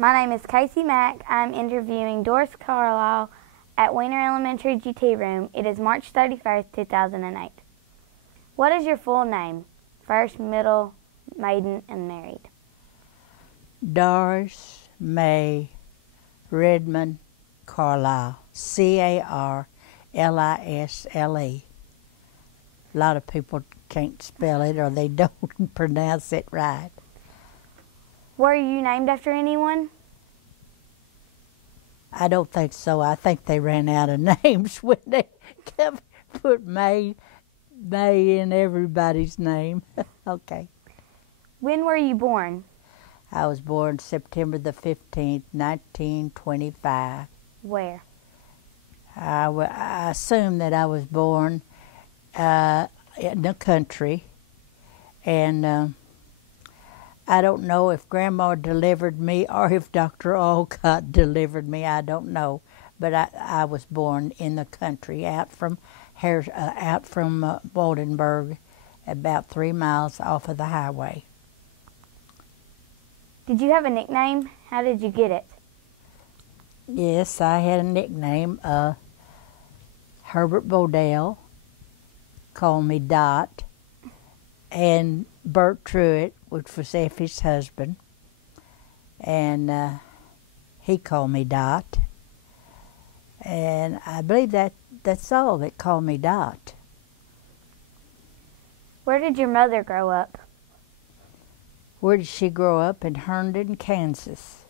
My name is Casey Mack. I'm interviewing Doris Carlisle at Weiner Elementary GT Room. It is March 31st, 2008. What is your full name? First, middle, maiden, and married. Doris May Redmond Carlisle, Carlisle. A lot of people can't spell it or they don't pronounce it right. Were you named after anyone? I don't think so. I think they ran out of names when they put May in everybody's name. Okay. When were you born? I was born September the 15th, 1925. Where? I assume that I was born in the country, and I don't know if Grandma delivered me or if Dr. Alcott delivered me. I don't know, but I was born in the country, out from Waldenburg, about 3 miles off of the highway. Did you have a nickname? How did you get it? Yes, I had a nickname. Herbert Bodell called me Dot, and Bert Truitt, which was Effie's husband, and he called me Dot. And I believe that's all that called me Dot. Where did your mother grow up? Where did she grow up? In Herndon, Kansas.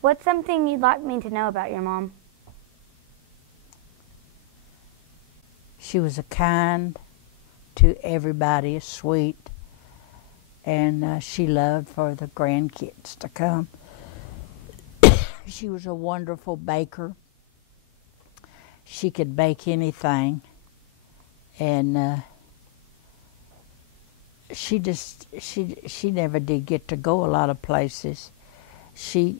What's something you'd like me to know about your mom? She was kind to everybody, sweet, and she loved for the grandkids to come. She was a wonderful baker. She could bake anything, and she never did get to go a lot of places. She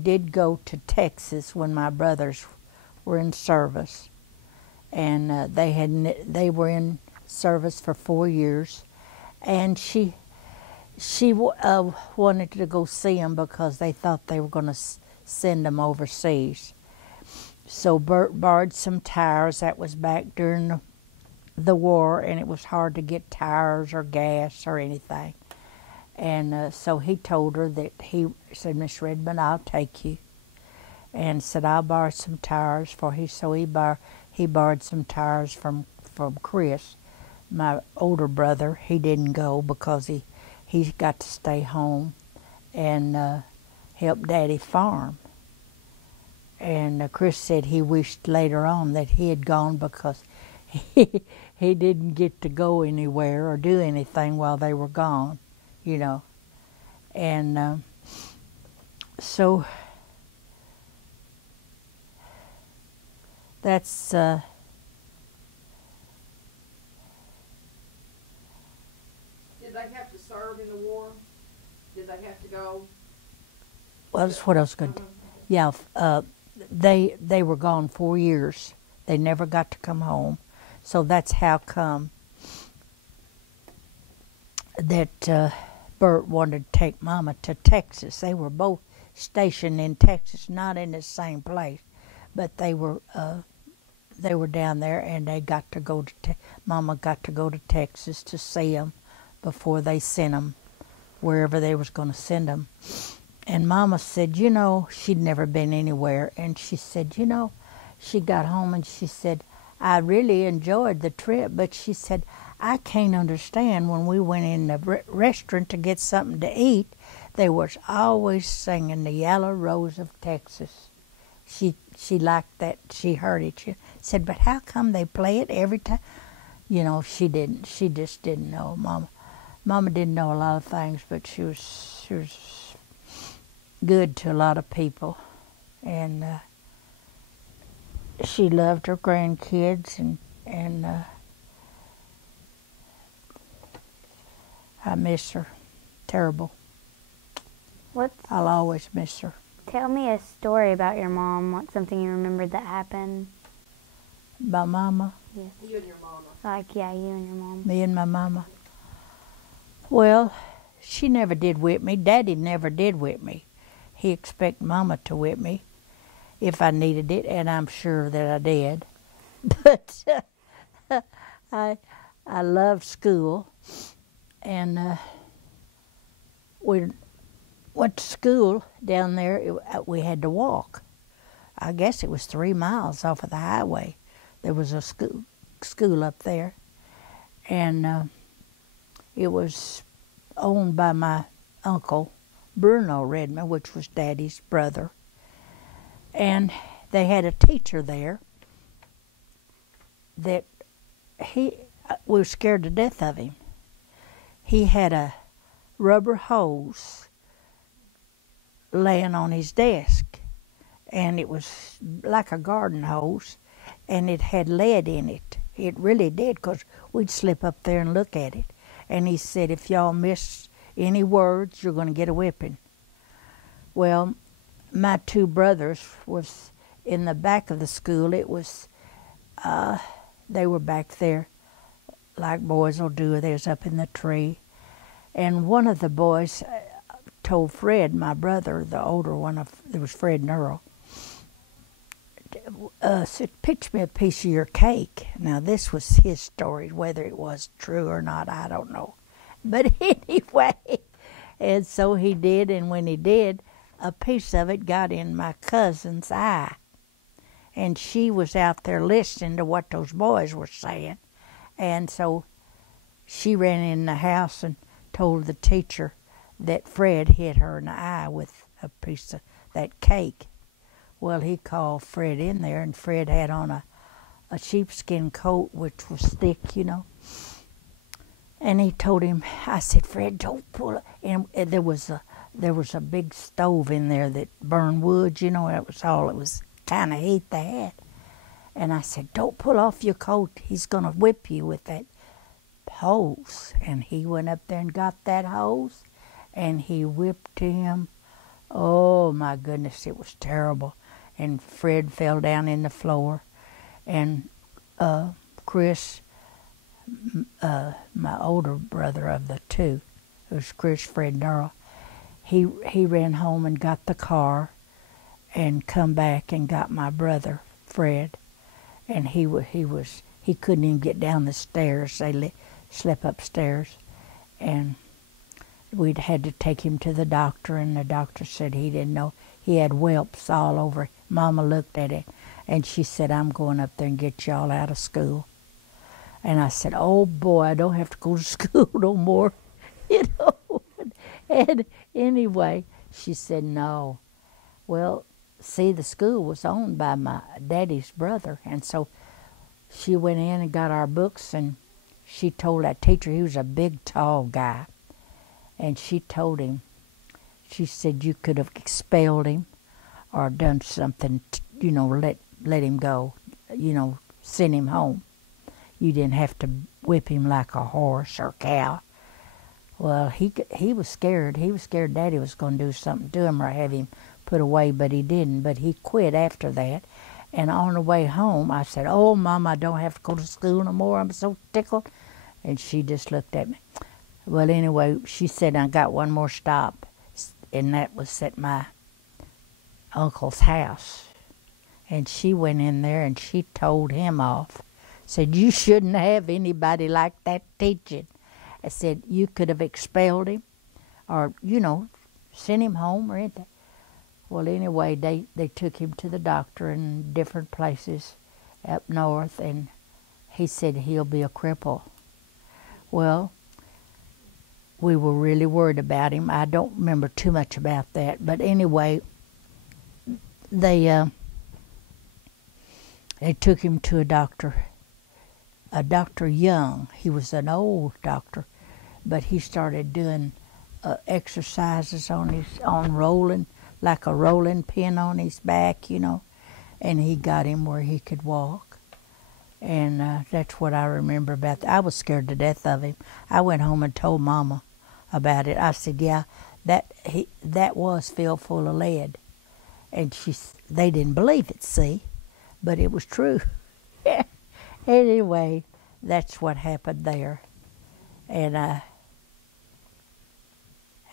did go to Texas when my brothers were in service, and they were in service for 4 years, and she wanted to go see them because they thought they were going to send them overseas. So Bert borrowed some tires. That was back during the war, and it was hard to get tires or gas or anything. And so he told her that he said, "Miss Redmond, I'll take you," and said, "I'll borrow some tires for you." So he borrowed some tires from Chris, my older brother. He didn't go because he got to stay home and help Daddy farm. And Chris said he wished later on that he had gone because he didn't get to go anywhere or do anything while they were gone, you know. And so that's Did they have to serve in the war? Did they have to go? well, that's what I was going to. Yeah, they were gone 4 years. They never got to come home, so that's how come that Bert wanted to take Mama to Texas. They were both stationed in Texas, not in the same place, but they were down there, and they got to go to Mama got to go to Texas to see them before they sent them wherever they was going to send them. And Mama said, you know, she'd never been anywhere, and she said, you know, she got home and she said, I really enjoyed the trip, but she said, I can't understand when we went in the restaurant to get something to eat, they was always singing the Yellow Rose of Texas. She liked that. She heard it. She said, but how come they play it every time? You know, she didn't. She just didn't know. Mama didn't know a lot of things, but she was good to a lot of people, and she loved her grandkids, and I miss her. Terrible. I'll always miss her. Tell me a story about your mom. What's something you remembered that happened? About Mama? Yes. You and your mama. Like, yeah, you and your mom. Me and my Mama. Well, she never did whip me. Daddy never did whip me. He expected Mama to whip me if I needed it, and I'm sure that I did. But I loved school, and we went to school down there. We had to walk. I guess it was 3 miles off of the highway. There was a school up there, and it was owned by my uncle, Bruno Redmond, which was Daddy's brother. And they had a teacher there that we were scared to death of him. He had a rubber hose laying on his desk, and it was like a garden hose, and it had lead in it. It really did, because we'd slip up there and look at it. And he said, if y'all miss any words, you're going to get a whipping. Well, my 2 brothers was in the back of the school. It was, they were back there like boys will do. They was up in the tree. And one of the boys told Fred, my brother, the older one, it was Fred and Earl, said, pitch me a piece of your cake. Now, this was his story. Whether it was true or not, I don't know. But anyway, and so he did, and when he did, a piece of it got in my cousin's eye. And she was out there listening to what those boys were saying. And so she ran in the house and told the teacher that Fred hit her in the eye with a piece of that cake. Well, he called Fred in there, and Fred had on a sheepskin coat, which was thick, you know. And he told him, I said, Fred, don't pull it. And there was a big stove in there that burned wood, you know. That was all. It was kind of heat they had. And I said, don't pull off your coat. He's going to whip you with that hose. And he went up there and got that hose, and he whipped him. Oh, my goodness, it was terrible. And Fred fell down in the floor. And Chris, my older brother of the 2, it was Chris, Fred, and Earl, he ran home and got the car and come back and got my brother, Fred. And he couldn't even get down the stairs. They slept upstairs. And we'd had to take him to the doctor, and the doctor said he didn't know. He had whelps all over. Mama looked at it, and she said, I'm going up there and get y'all out of school. And I said, oh, boy, I don't have to go to school no more, you know. And anyway, she said, no. Well, see, the school was owned by my daddy's brother, and so she went in and got our books, and she told that teacher, he was a big, tall guy, and she told him, she said, you could have expelled him or done something, you know, let him go, you know, send him home. You didn't have to whip him like a horse or cow. Well, he was scared. He was scared Daddy was going to do something to him or have him put away, but he didn't. But he quit after that. And on the way home, I said, oh, Mom, I don't have to go to school no more. I'm so tickled. And she just looked at me. Well, anyway, she said, I got one more stop. And that was at my uncle's house. And she went in there and she told him off. Said, you shouldn't have anybody like that teaching. I said, you could have expelled him or, you know, sent him home or anything. Well, anyway, they took him to the doctor in different places up north, and he said he'll be a cripple. Well, we were really worried about him. I don't remember too much about that. But anyway, they took him to a doctor Young. He was an old doctor, but he started doing exercises on rolling, like a rolling pin on his back, you know, and he got him where he could walk. And that's what I remember about that. I was scared to death of him. I went home and told Mama about it. I said, yeah, that was filled full of lead. And they didn't believe it, see, but it was true. Anyway, that's what happened there. And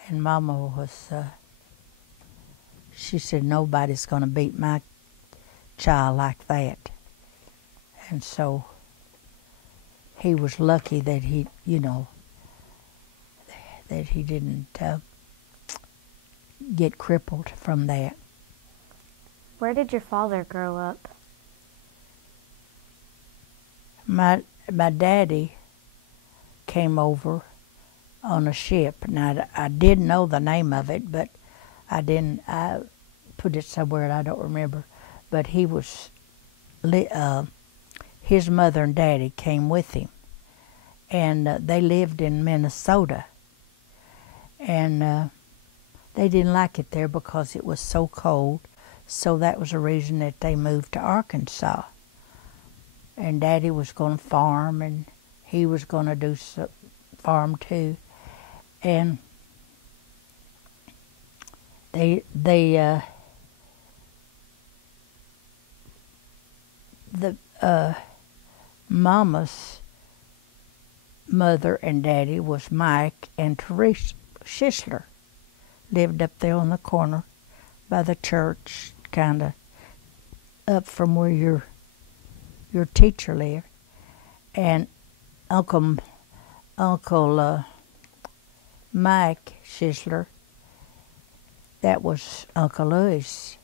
And Mama was, she said, nobody's going to beat my child like that. And so he was lucky that he, that he didn't get crippled from that. Where did your father grow up? My daddy came over on a ship. Now, I did know the name of it, but I put it somewhere and I don't remember. But he was, his mother and daddy came with him. And they lived in Minnesota. And they didn't like it there because it was so cold. So that was the reason that they moved to Arkansas. And Daddy was going to farm, and he was going to do farm too. And the Mama's mother and Daddy was Mike and Teresa Schisler. Lived up there on the corner by the church, kind of up from where your teacher lived. And Uncle Mike Schisler, that was Uncle Louis'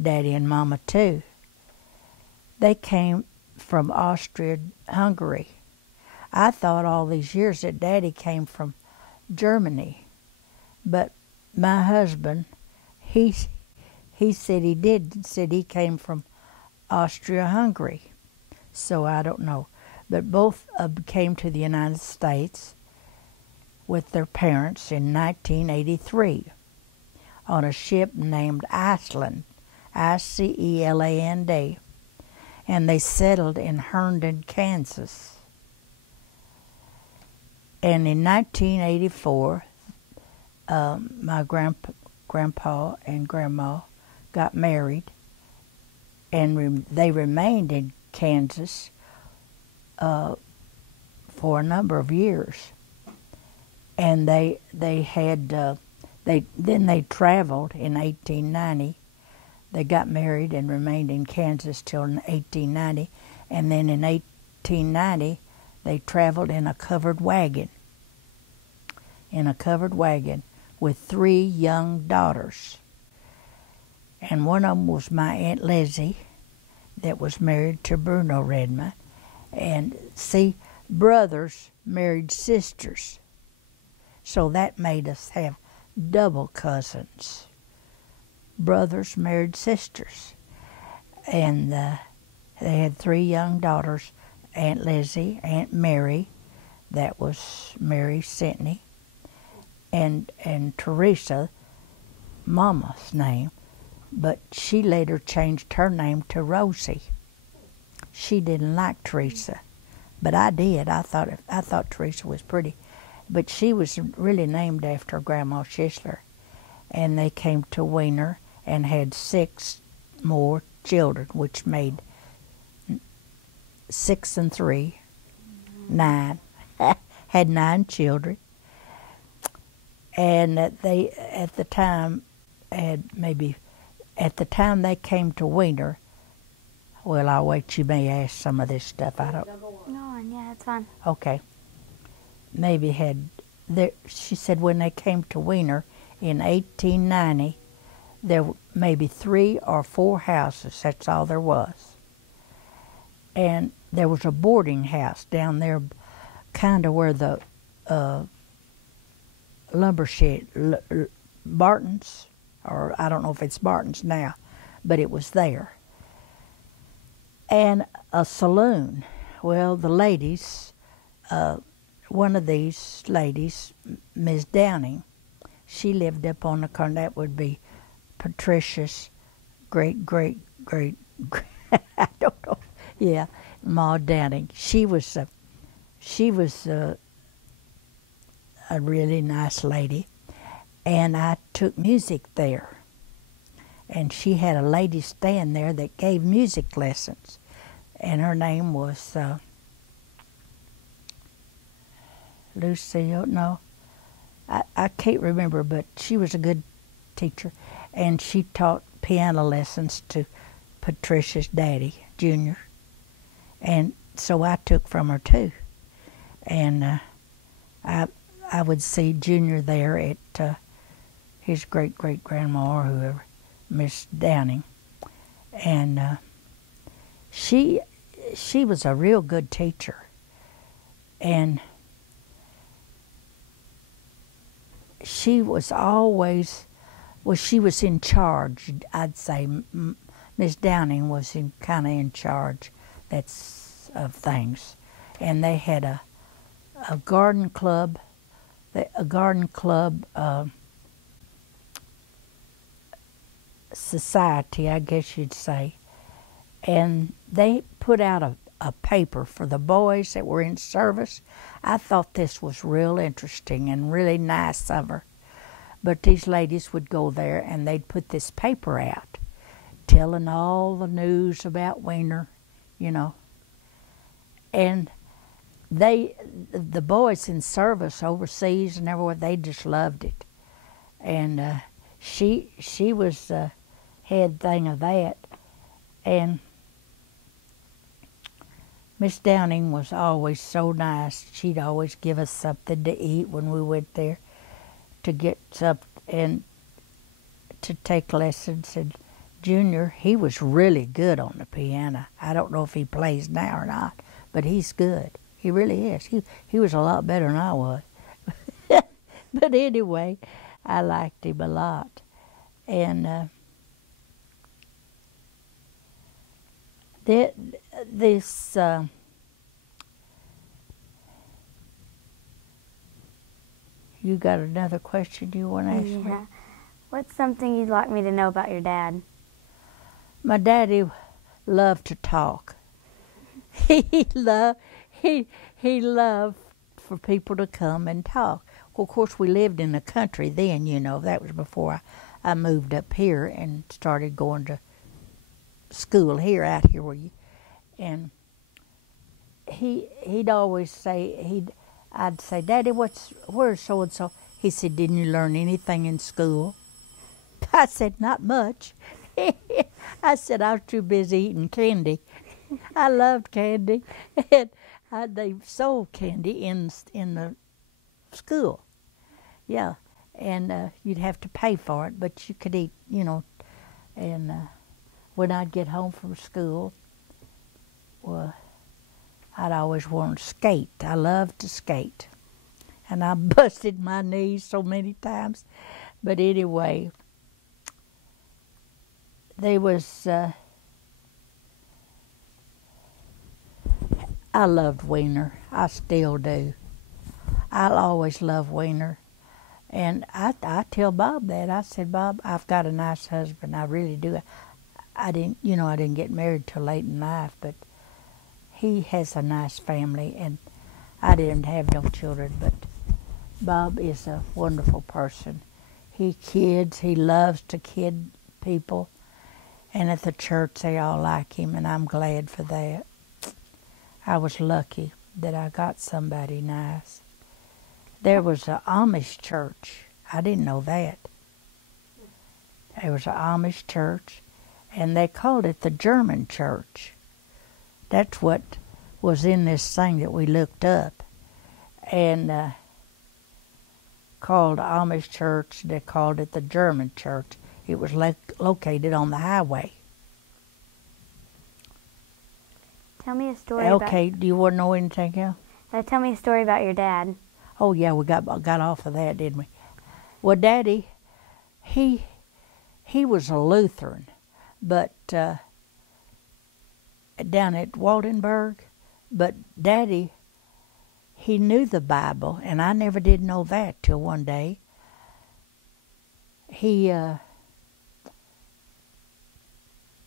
daddy and mama too. They came from Austria-Hungary. I thought all these years that Daddy came from Germany, but my husband, he said he did. Said he came from Austria-Hungary. So I don't know. But both came to the United States with their parents in 1983 on a ship named Iceland, Iceland, and they settled in Herndon, Kansas. And in 1984, my grandpa and grandma got married, and they remained in Kansas for a number of years. And they traveled in 1890. They got married and remained in Kansas till 1890, and then in 1890 they traveled in a covered wagon. With 3 young daughters. And one of them was my Aunt Lizzie that was married to Bruno Redmond. And see, brothers married sisters. So that made us have double cousins. Brothers married sisters. And they had 3 young daughters, Aunt Lizzie, Aunt Mary, that was Mary Sentney, and Teresa, Mama's name, but she later changed her name to Rosie. She didn't like Teresa, but I did. I thought Teresa was pretty, but she was really named after Grandma Schisler. And they came to Wiener and had 6 more children, which made 6 and 3, 9. Had 9 children. And they, at the time they came to Wiener, well, I'll wait, you may ask some of this stuff. I don't. No, yeah, it's fine. Okay. She said when they came to Wiener in 1890, there were maybe 3 or 4 houses. That's all there was. And there was a boarding house down there, kind of where the lumber shed, Barton's, or I don't know if it's Barton's now, but it was there. And a saloon. Well, the ladies, one of these ladies, Miss Downing, she lived up on the corner. That would be Patricia's great, I don't know. Yeah, Ma Downing. She was a really nice lady, and I took music there. And she had a lady stand there that gave music lessons, and her name was Lucille. No, I can't remember, but she was a good teacher, and she taught piano lessons to Patricia's daddy, Junior, and so I took from her too, and I would see Junior there at his great-great-grandma or whoever, Miss Downing, and she was a real good teacher, and she was always, well, she was in charge, I'd say. Miss Downing was kind of in charge of things. And they had a garden club, society, I guess you'd say. And they put out a paper for the boys that were in service. I thought this was real interesting and really nice of her. But these ladies would go there and they'd put this paper out telling all the news about Weiner, you know. And the boys in service overseas and everywhere, they just loved it. And she was the head thing of that. And Miss Downing was always so nice. She'd always give us something to eat when we went there to get something and to take lessons. And Junior, he was really good on the piano. I don't know if he plays now or not, but he's good. He really is. He was a lot better than I was. But anyway, I liked him a lot. And this you got another question you want to ask me? Yeah. What's something you'd like me to know about your dad? My daddy loved to talk. He loved for people to come and talk. Well, of course, we lived in the country then, you know. That was before I moved up here and started going to school here, out here where you, and he'd always say, I'd say, Daddy, where's so and so? He said, didn't you learn anything in school? I said, not much. I said, I was too busy eating candy. I loved candy, and they sold candy in the school. Yeah, and you'd have to pay for it, but you could eat, you know. And when I'd get home from school, well, I'd always want to skate. I loved to skate. And I busted my knees so many times. But anyway, there was, I loved Weiner. I still do. I'll always love Weiner. And I tell Bob that. I said, Bob, I've got a nice husband. I really do. I didn't get married till late in life, but he has a nice family, and I didn't have no children, but Bob is a wonderful person. He loves to kid people, and at the church they all like him, and I'm glad for that. I was lucky that I got somebody nice. There was an Amish church. I didn't know that. There was an Amish church, and they called it the German church. That's what was in this thing that we looked up. And called Amish church, they called it the German church. It was located on the highway. Tell me a story Okay, do you want to know anything else? tell me a story about your dad. Oh yeah, we got off of that, didn't we? Well, Daddy, he was a Lutheran, but down at Waldenburg, but Daddy, he knew the Bible, and I never did know that till one day.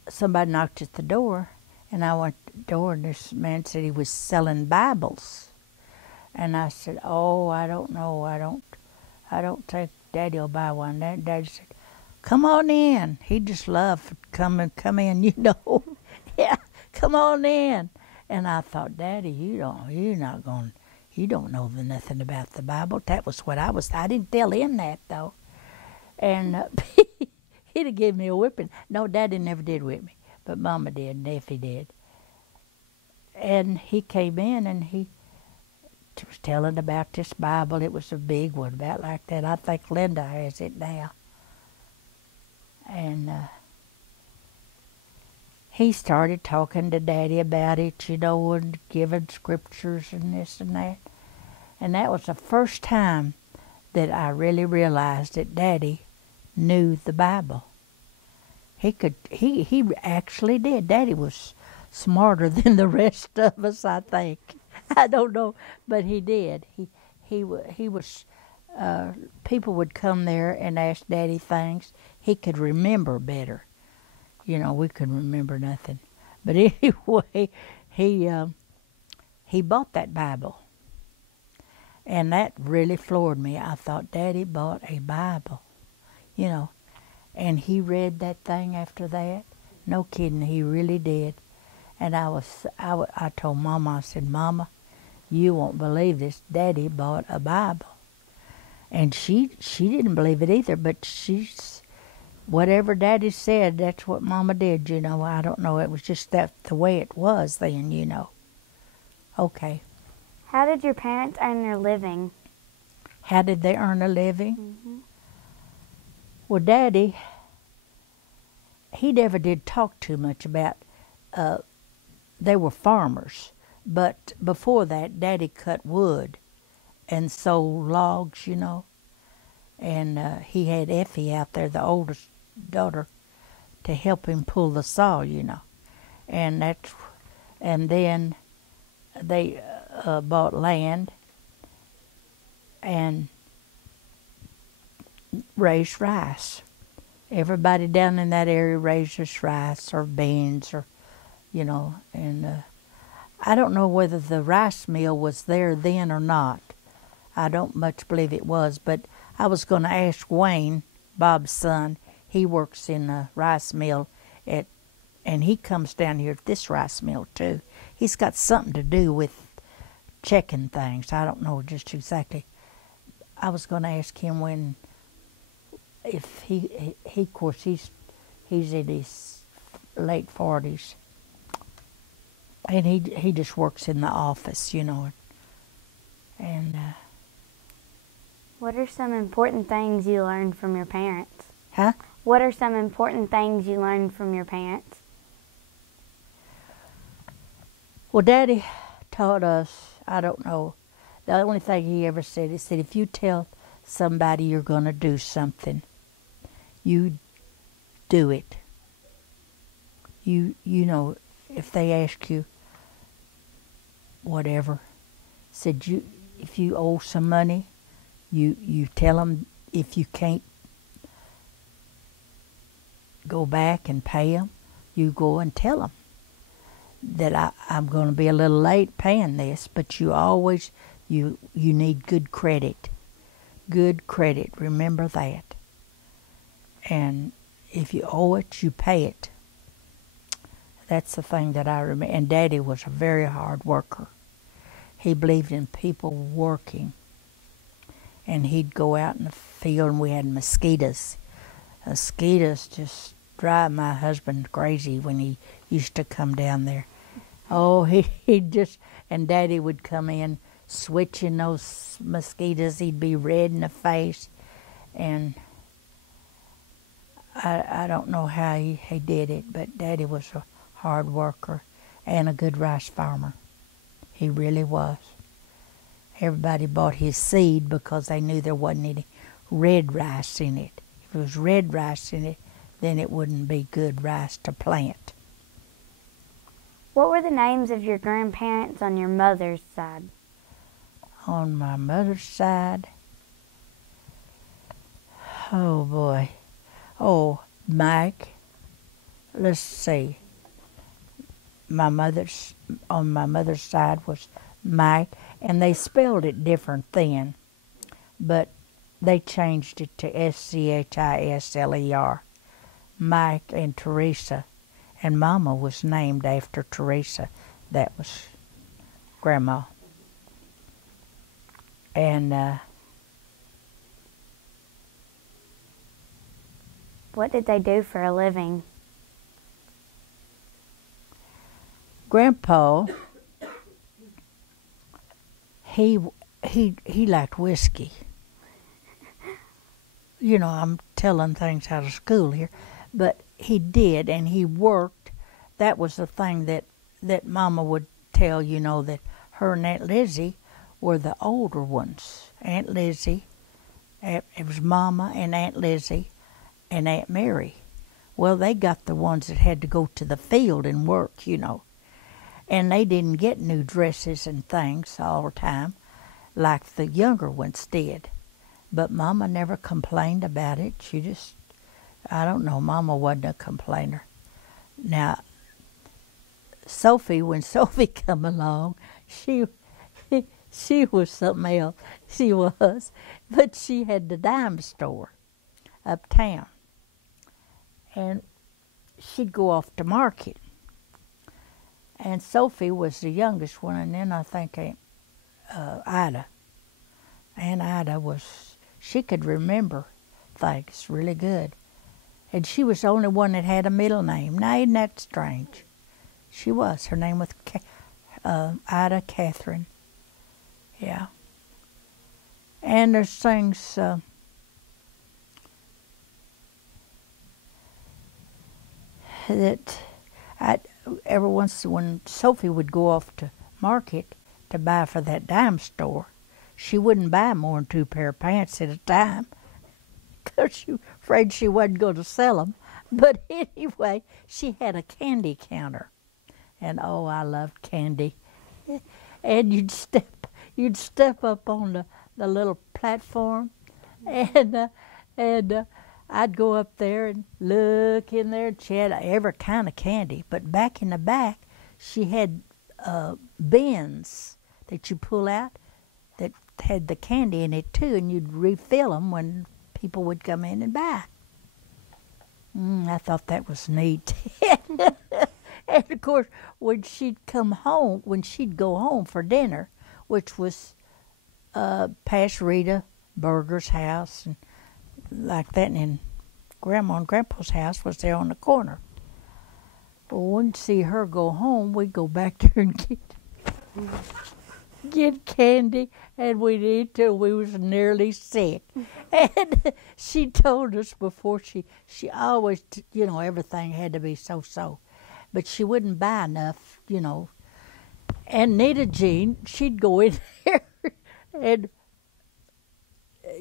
Somebody knocked at the door, and I went to the door, and this man said he was selling Bibles. And I said, oh, I don't know, I don't think Daddy will buy one. Daddy said, come on in. He just loved come in, you know. Yeah, come on in. And I thought, Daddy, you you don't know nothing about the Bible. That was what I was. I didn't tell him that, though. And he'd have given me a whipping. No, Daddy never did whip me, but Mama did, and Effie did. And he came in, and he was telling about this Bible. It was a big one, about like that. I think Linda has it now. And he started talking to Daddy about it, and giving scriptures and this and that. And that was the first time that I really realized that Daddy knew the Bible. He actually did. Daddy was smarter than the rest of us, I think. I don't know, but he did. He was. People would come there and ask Daddy things. He could remember better. We couldn't remember nothing. But anyway, he bought that Bible. And that really floored me. I thought, Daddy bought a Bible, And he read that thing after that. No kidding, he really did. And I told Mama, I said, Mama, you won't believe this. Daddy bought a Bible. And she didn't believe it either, but whatever Daddy said, that's what Mama did, I don't know. It was just the way it was then, Okay. How did your parents earn their living? How did they earn a living? Mm-hmm. Well, Daddy, he never did talk too much about, they were farmers. But before that, Daddy cut wood and sold logs, And he had Effie out there, the oldest daughter, to help him pull the saw, And then they bought land and raised rice. Everybody down in that area raises rice or beans or, and I don't know whether the rice mill was there then or not. I don't much believe it was, but I was going to ask Wayne, Bob's son. He works in a rice mill and he comes down here at this rice mill too. He's got something to do with checking things. I don't know just exactly. I was going to ask him if he of course he's in his late 40s, and he just works in the office, And what are some important things you learned from your parents? Huh? What are some important things you learned from your parents? Well, Daddy taught us, I don't know, the only thing he ever said, he said, if you tell somebody you're going to do something, you do it. If they ask you whatever, said if you owe some money, you tell them. If you can't go back and pay them, you go and tell them that I'm going to be a little late paying this, but you always, you need good credit. Good credit, remember that. And if you owe it, you pay it. That's the thing that I remember. And Daddy was a very hard worker. He believed in people working. And he'd go out in the field and we had mosquitoes. Mosquitoes just drive my husband crazy when he used to come down there. Oh, he'd just, and Daddy would come in switching those mosquitoes. He'd be red in the face. And I don't know how he did it, but Daddy was a hard worker and a good rice farmer. He really was. Everybody bought his seed because they knew there wasn't any red rice in it. If there was red rice in it, then it wouldn't be good rice to plant. What were the names of your grandparents on your mother's side? On my mother's side, oh boy. Oh, Mike. Let's see. On my mother's side was Mike, and they spelled it different then, but they changed it to Schiisler. Mike and Teresa, and Mama was named after Teresa. That was Grandma. And What did they do for a living? Grandpa, he liked whiskey. You know, I'm telling things out of school here, but he did, and he worked. That was the thing that Mama would tell, you know, that her and Aunt Lizzie were the older ones. Aunt Lizzie, it was Mama and Aunt Lizzie and Aunt Mary. Well, they got the ones that had to go to the field and work, you know. And they didn't get new dresses and things all the time like the younger ones did. But Mama never complained about it. She just, I don't know, Mama wasn't a complainer. Now, Sophie, when Sophie come along, she was something else. She was. But she had the dime store uptown. And she'd go off to market. And Sophie was the youngest one, and then I think Ida. And Ida was, she could remember things really good. And she was the only one that had a middle name. Now, isn't that strange? She was. Her name was Ida Catherine. Yeah. And there's things, that every once when Sophie would go off to market to buy for that dime store, she wouldn't buy more than 2 pair of pants at a time because she was afraid she wasn't going to sell them. But anyway, she had a candy counter, and oh, I loved candy. And you'd step up on the little platform, and I'd go up there and look in there. She had every kind of candy, but back in the back, she had bins that you pull out that had the candy in it too, and you'd refill them when people would come in and buy. I thought that was neat. And of course, when she'd go home for dinner, which was past Rita Berger's house and like that, and then Grandma and Grandpa's house was there on the corner. Well, when we'd see her go home, we'd go back there and get candy, and we'd eat till we was nearly sick. And she told us before she always, you know, everything had to be so-so. But she wouldn't buy enough, you know. And Nita Jean, she'd go in there and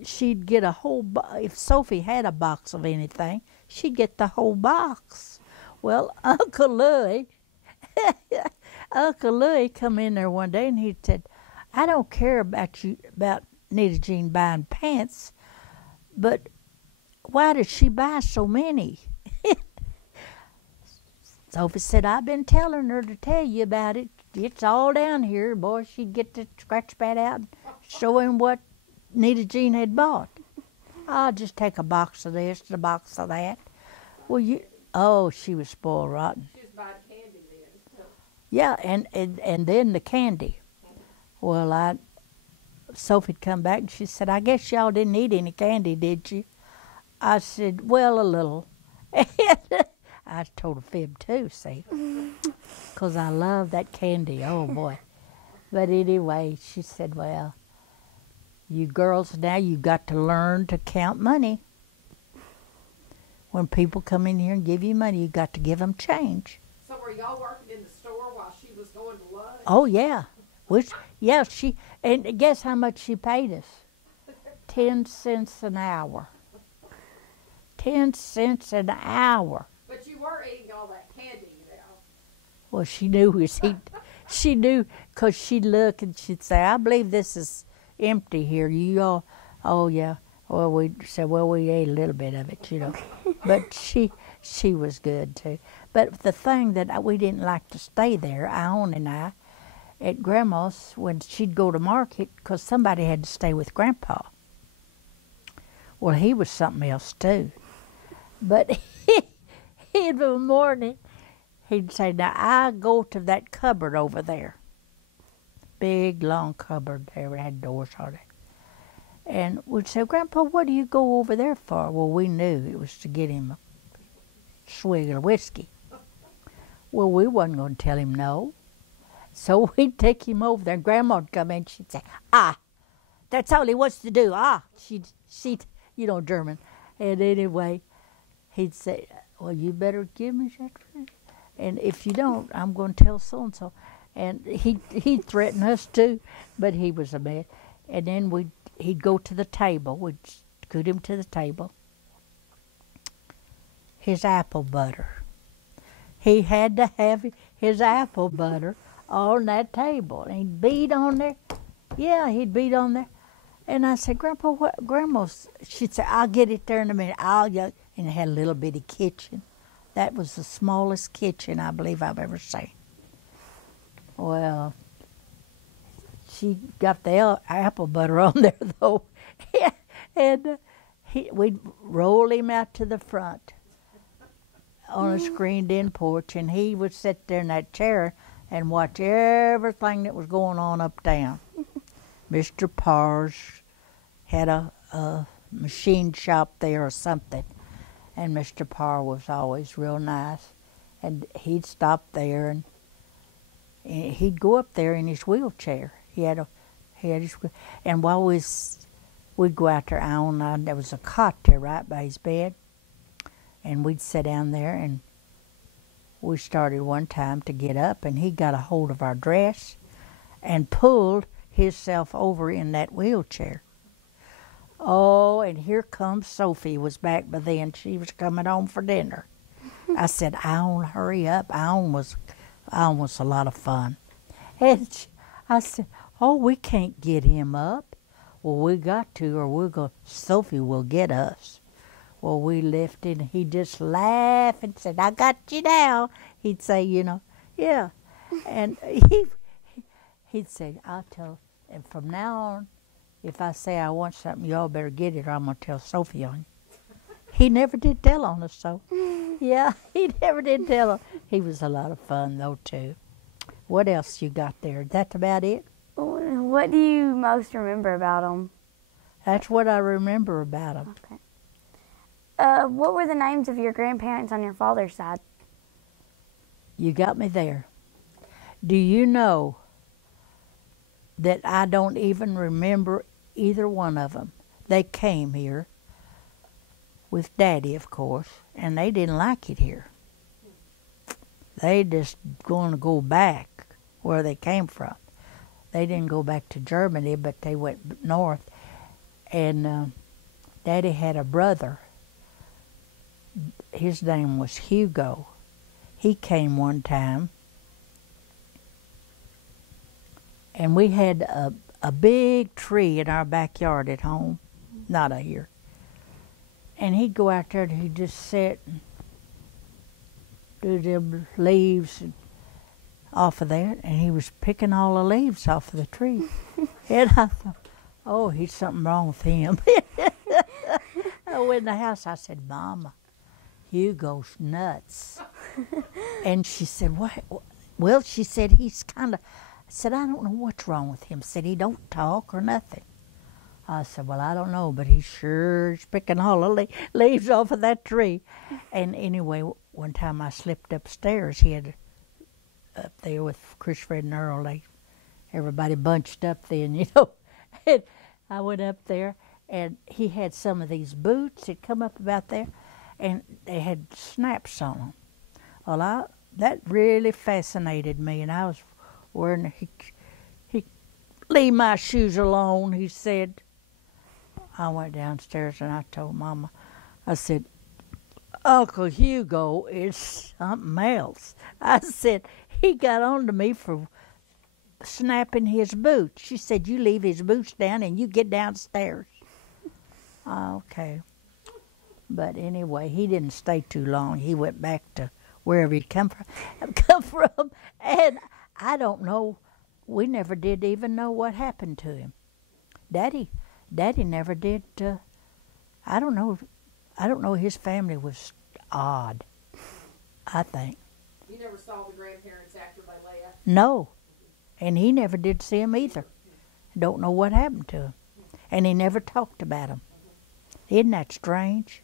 she'd get a whole if Sophie had a box of anything, she'd get the whole box. Well, Uncle Louie come in there one day and he said, I don't care about Nita Jean buying pants, but why did she buy so many? Sophie said, I've been telling her to tell you about it. It's all down here. Boy, she'd get the scratch pad out and show him what Nita Jean had bought. I'll just take a box of this and a box of that. Well, she was spoiled rotten. She was buying candy then. Yeah, and then the candy. Well, Sophie'd come back and she said, I guess y'all didn't eat any candy, did you? I said, well, a little. I told a fib too, see, because I love that candy, oh boy. But anyway, she said, well, you girls now, you got to learn to count money. When people come in here and give you money, you got to give them change. So were y'all working in the store while she was going to lunch? Oh yeah, and guess how much she paid us? 10 cents an hour. 10 cents an hour. But you were eating all that candy now. Well, she knew she knew, because she'd look and she'd say, I believe this is empty here. You all, oh yeah. Well, we said, well, we ate a little bit of it, you know. But she was good too. But the thing that we didn't like to stay there, Ione and I, at Grandma's when she'd go to market, because somebody had to stay with Grandpa. Well, he was something else too. But in the morning, he'd say, now I go to that cupboard over there. Big, long cupboard there. It had doors on it. And we'd say, Grandpa, what do you go over there for? Well, we knew it was to get him a swig of whiskey. Well, we wasn't going to tell him no. So we'd take him over there, and Grandma'd come in, she'd say, that's all he wants to do, she'd, German. And anyway, he'd say, well, you better give me that. And if you don't, I'm going to tell so-and-so. And he'd threaten us too, but he was a man. And then he'd go to the table. We'd scoot him to the table. His apple butter. He had to have his apple butter on that table. And he'd beat on there. Yeah, he'd beat on there. And I said, Grandpa, what? Grandma's, she'd say, I'll get it there in a minute. And it had a little bitty kitchen. That was the smallest kitchen I believe I've ever seen. Well, she got the apple butter on there, though. And we'd roll him out to the front on a screened-in porch, and he would sit there in that chair and watch everything that was going on uptown. Mr. Parr's had a machine shop there or something, and Mr. Parr was always real nice. And he'd stop there, and he'd go up there in his wheelchair. He had his, and while we'd go out there, there was a cot there right by his bed, and we'd sit down there, and we started one time to get up, and he got a hold of our dress and pulled himself over in that wheelchair. Oh, and here comes Sophie was back by then. She was coming home for dinner. I said, Alan, hurry up. Alan was a lot of fun. And I said, oh, we can't get him up. Well, we got to, or Sophie will get us. Well, we lifted, and he just laughed and said, I got you now. He'd say, yeah. And he'd say, I'll tell, and from now on, if I say I want something, y'all better get it, or I'm going to tell Sophie on you. He never did tell on us, so. Yeah, he never did tell on. He was a lot of fun, though, too. What else you got there? That's about it? What do you most remember about him? That's what I remember about him. Okay. What were the names of your grandparents on your father's side? You got me there. Do you know that I don't even remember either one of them? They came here with Daddy, of course, and they didn't like it here. They just going to go back where they came from. They didn't go back to Germany, but they went north. And Daddy had a brother. His name was Hugo. He came one time, and we had a big tree in our backyard at home, not out here. And he'd go out there and he'd just sit and do them leaves off of there, and he was picking all the leaves off of the tree. And I thought, oh, he's something wrong with him. I went in the house, I said, Mama, Hugo's nuts. And she said, what? Well, she said, he's kind of, I said, I don't know what's wrong with him. Said he don't talk or nothing. I said, well, I don't know, but he sure is picking all the leaves off of that tree. And anyway, one time I slipped upstairs. He had up there with Chris, Fred, and Earl. Everybody bunched up then, And I went up there, and he had some of these boots that come up about there, and they had snaps on them. Well, that really fascinated me, and I was wearing, he leave my shoes alone, he said. I went downstairs and I told Mama, I said, Uncle Hugo is something else. I said, he got on to me for snapping his boots. She said, you leave his boots down and you get downstairs. Okay. But anyway, he didn't stay too long. He went back to wherever he'd come from. And I don't know, we never did even know what happened to him. Daddy never did, I don't know, his family was odd, I think. You never saw the grandparents after they left? No, and he never did see them either. Don't know what happened to him. and he never talked about them. Isn't that strange?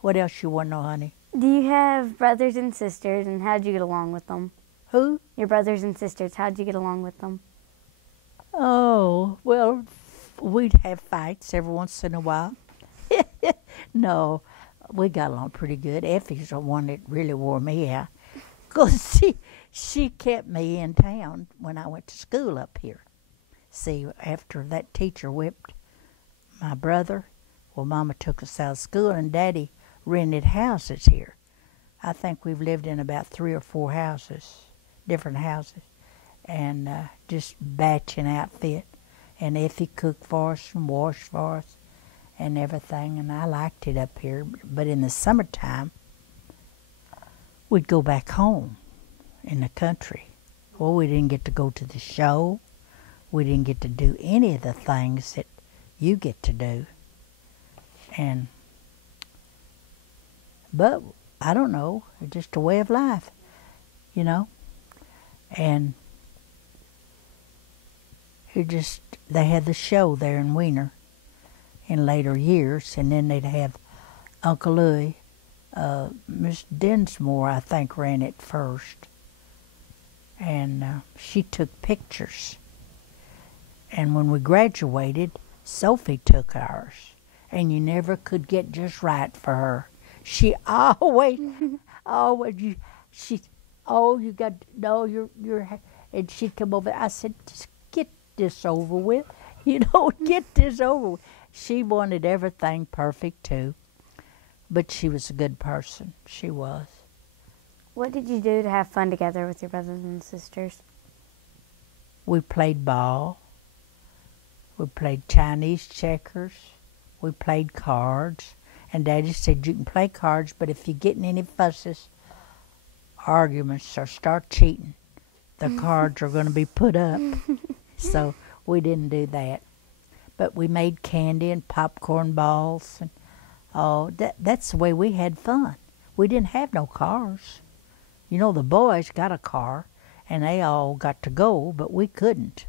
What else you want to know, honey? Do you have brothers and sisters, and how'd you get along with them? Who? Your brothers and sisters, how'd you get along with them? Oh, well, we'd have fights every once in a while. No, we got along pretty good. Effie's the one that really wore me out. Because she kept me in town when I went to school up here. See, after that teacher whipped my brother, well, Mama took us out of school, and Daddy rented houses here. I think we've lived in about 3 or 4 houses, different houses, and just batching outfit. And Effie cooked for us and washed for us and everything, and I liked it up here. But in the summertime, we'd go back home in the country. Well, we didn't get to go to the show. We didn't get to do any of the things that you get to do. But I don't know, it's just a way of life, you know. And they had the show there in Wiener in later years, and then they'd have Uncle Louie, Miss Dinsmore, I think, ran it first. And she took pictures. And when we graduated, Sophie took ours. And you never could get just right for her. She always, you got, no, you're, and she'd come over. I said, just get this over with. You know, get this over with. She wanted everything perfect, too. But she was a good person. She was. What did you do to have fun together with your brothers and sisters? We played ball. We played Chinese checkers. We played cards. And Daddy said, you can play cards, but if you get in any fusses, arguments, or start cheating, the cards are going to be put up. So we didn't do that. But we made candy and popcorn balls. And that's the way we had fun. We didn't have no cars. You know, the boys got a car, and they all got to go, but we couldn't.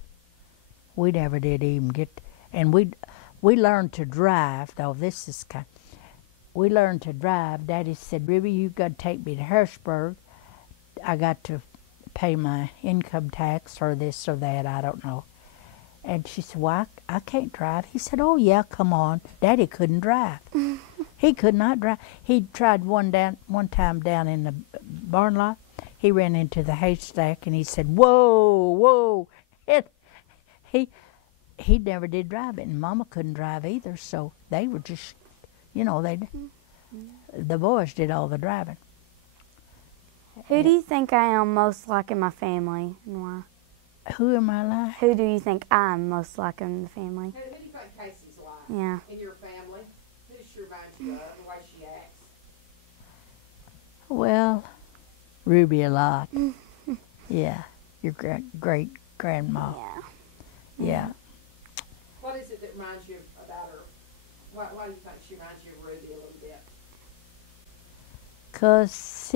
We never did even get, and we learned to drive. Oh, this is kind. We learned to drive. Daddy said, Ruby, you got to take me to Harrisburg. I got to pay my income tax or this or that, I don't know. And she said, well, I can't drive. He said, oh, yeah, come on. Daddy couldn't drive. He could not drive. He tried one time down in the barn lot. He ran into the haystack, and he said, whoa, whoa. And he never did drive it, and Mama couldn't drive either, so they were just, you know, the boys did all the driving. Who do you think I am most like in my family, and why? Who am I like? Who do you think I'm most like in the family? Who do you think Casey's like? Yeah. In your family? Who does she remind you of, the way she acts? Well, Ruby a lot. Yeah, your great grandma. Yeah. Yeah. What is it that reminds you about her? Why do you think she reminds you of Ruby a little bit? 'Cause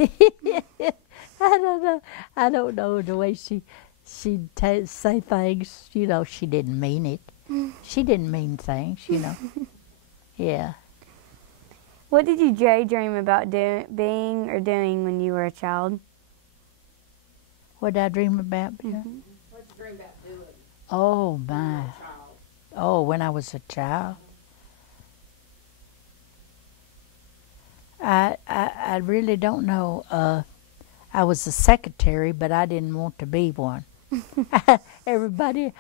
I don't know the way she'd say things. You know, she didn't mean it. She didn't mean things, you know. Yeah. What did you daydream about being or doing when you were a child? What did I dream about? What did you dream about doing Oh, when you my. were a child? Oh, when I was a child. I really don't know. I was a secretary, but I didn't want to be one. everybody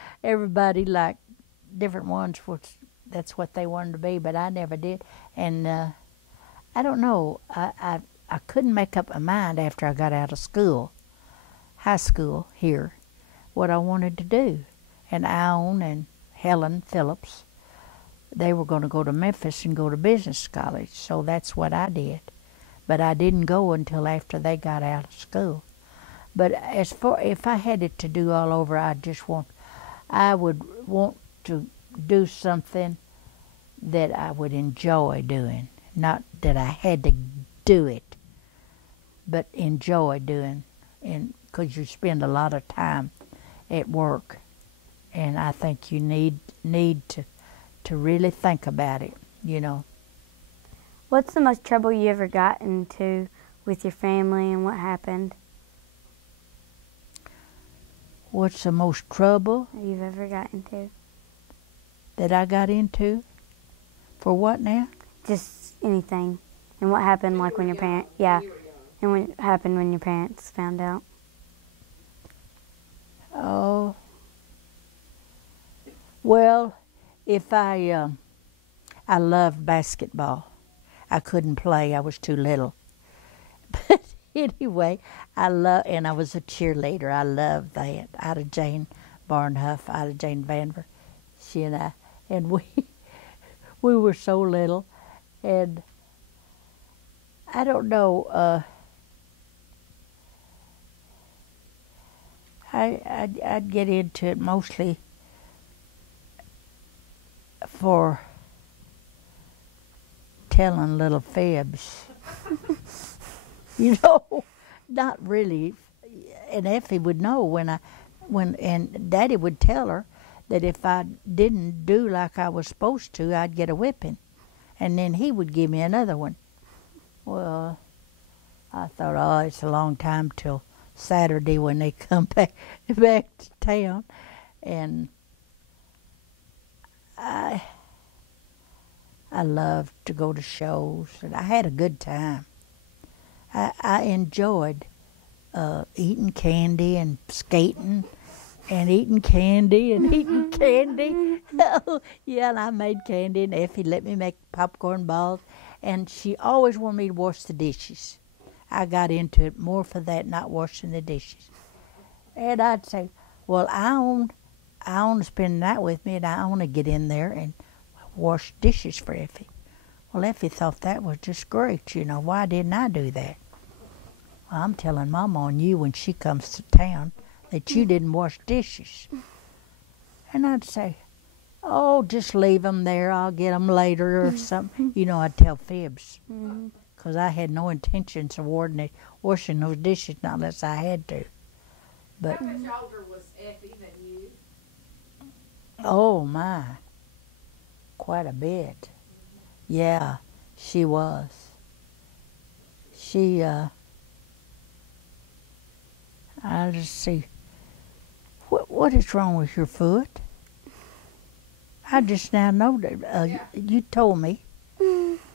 like different ones. That's what they wanted to be, but I never did. And I don't know. I couldn't make up my mind after I got out of school, high school here, what I wanted to do. And Alan and Helen Phillips, they were going to go to Memphis and go to business college, so that's what I did. But I didn't go until after they got out of school. But as far if I had it to do all over, I would want to do something that I would enjoy doing, not that I had to do it, but enjoy doing, and because you spend a lot of time at work, and I think you need to to really think about it, you know. What's the most trouble you ever got into with your family and what happened What's the most trouble that you've ever got into? that I got into? For what now? Just anything. And what happened like when your parents, yeah, and what happened when your parents found out? Oh, well, if I loved basketball. I couldn't play. I was too little. But anyway, and I was a cheerleader. I loved that. Ida Jane Barnhuff, Ida Jane Vanver, she and I, and we were so little, and I don't know. I'd get into it mostly for telling little fibs. You know, not really. And Effie would know and Daddy would tell her that if I didn't do like I was supposed to, I'd get a whipping. And then he would give me another one. Well, I thought, oh, it's a long time till Saturday when they come back to town. And I loved to go to shows, and I had a good time. I enjoyed eating candy and skating and eating candy and eating candy. Yeah, and I made candy, and Effie let me make popcorn balls, and she always wanted me to wash the dishes. I got into it more for that, not washing the dishes. And I'd say, well, I own to spend the night with me, and I want to get in there and wash dishes for Effie. Well, Effie thought that was just great, you know. Why didn't I do that? Well, I'm telling Mama on you when she comes to town that you didn't wash dishes. And I'd say, oh, just leave them there. I'll get them later or something. You know, I'd tell fibs. Because I had no intentions of washing those dishes not unless I had to. But how much older was Effie than you? Oh, my. Quite a bit. Yeah, she was. I'll just see. What is wrong with your foot? I just now know that you told me. I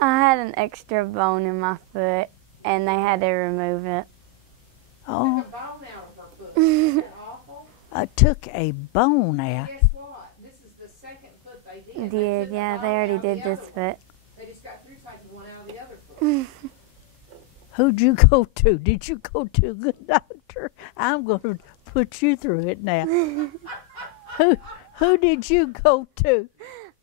had an extra bone in my foot, and they had to remove it. Oh. Took a bone out of her foot. Isn't that awful? Took a bone out. Guess what? This is the second foot they did. Yeah, they already did this foot. They just got through taking one out of the other foot. Who'd you go to? Did you go to a good doctor? I'm going to put you through it now. Who did you go to?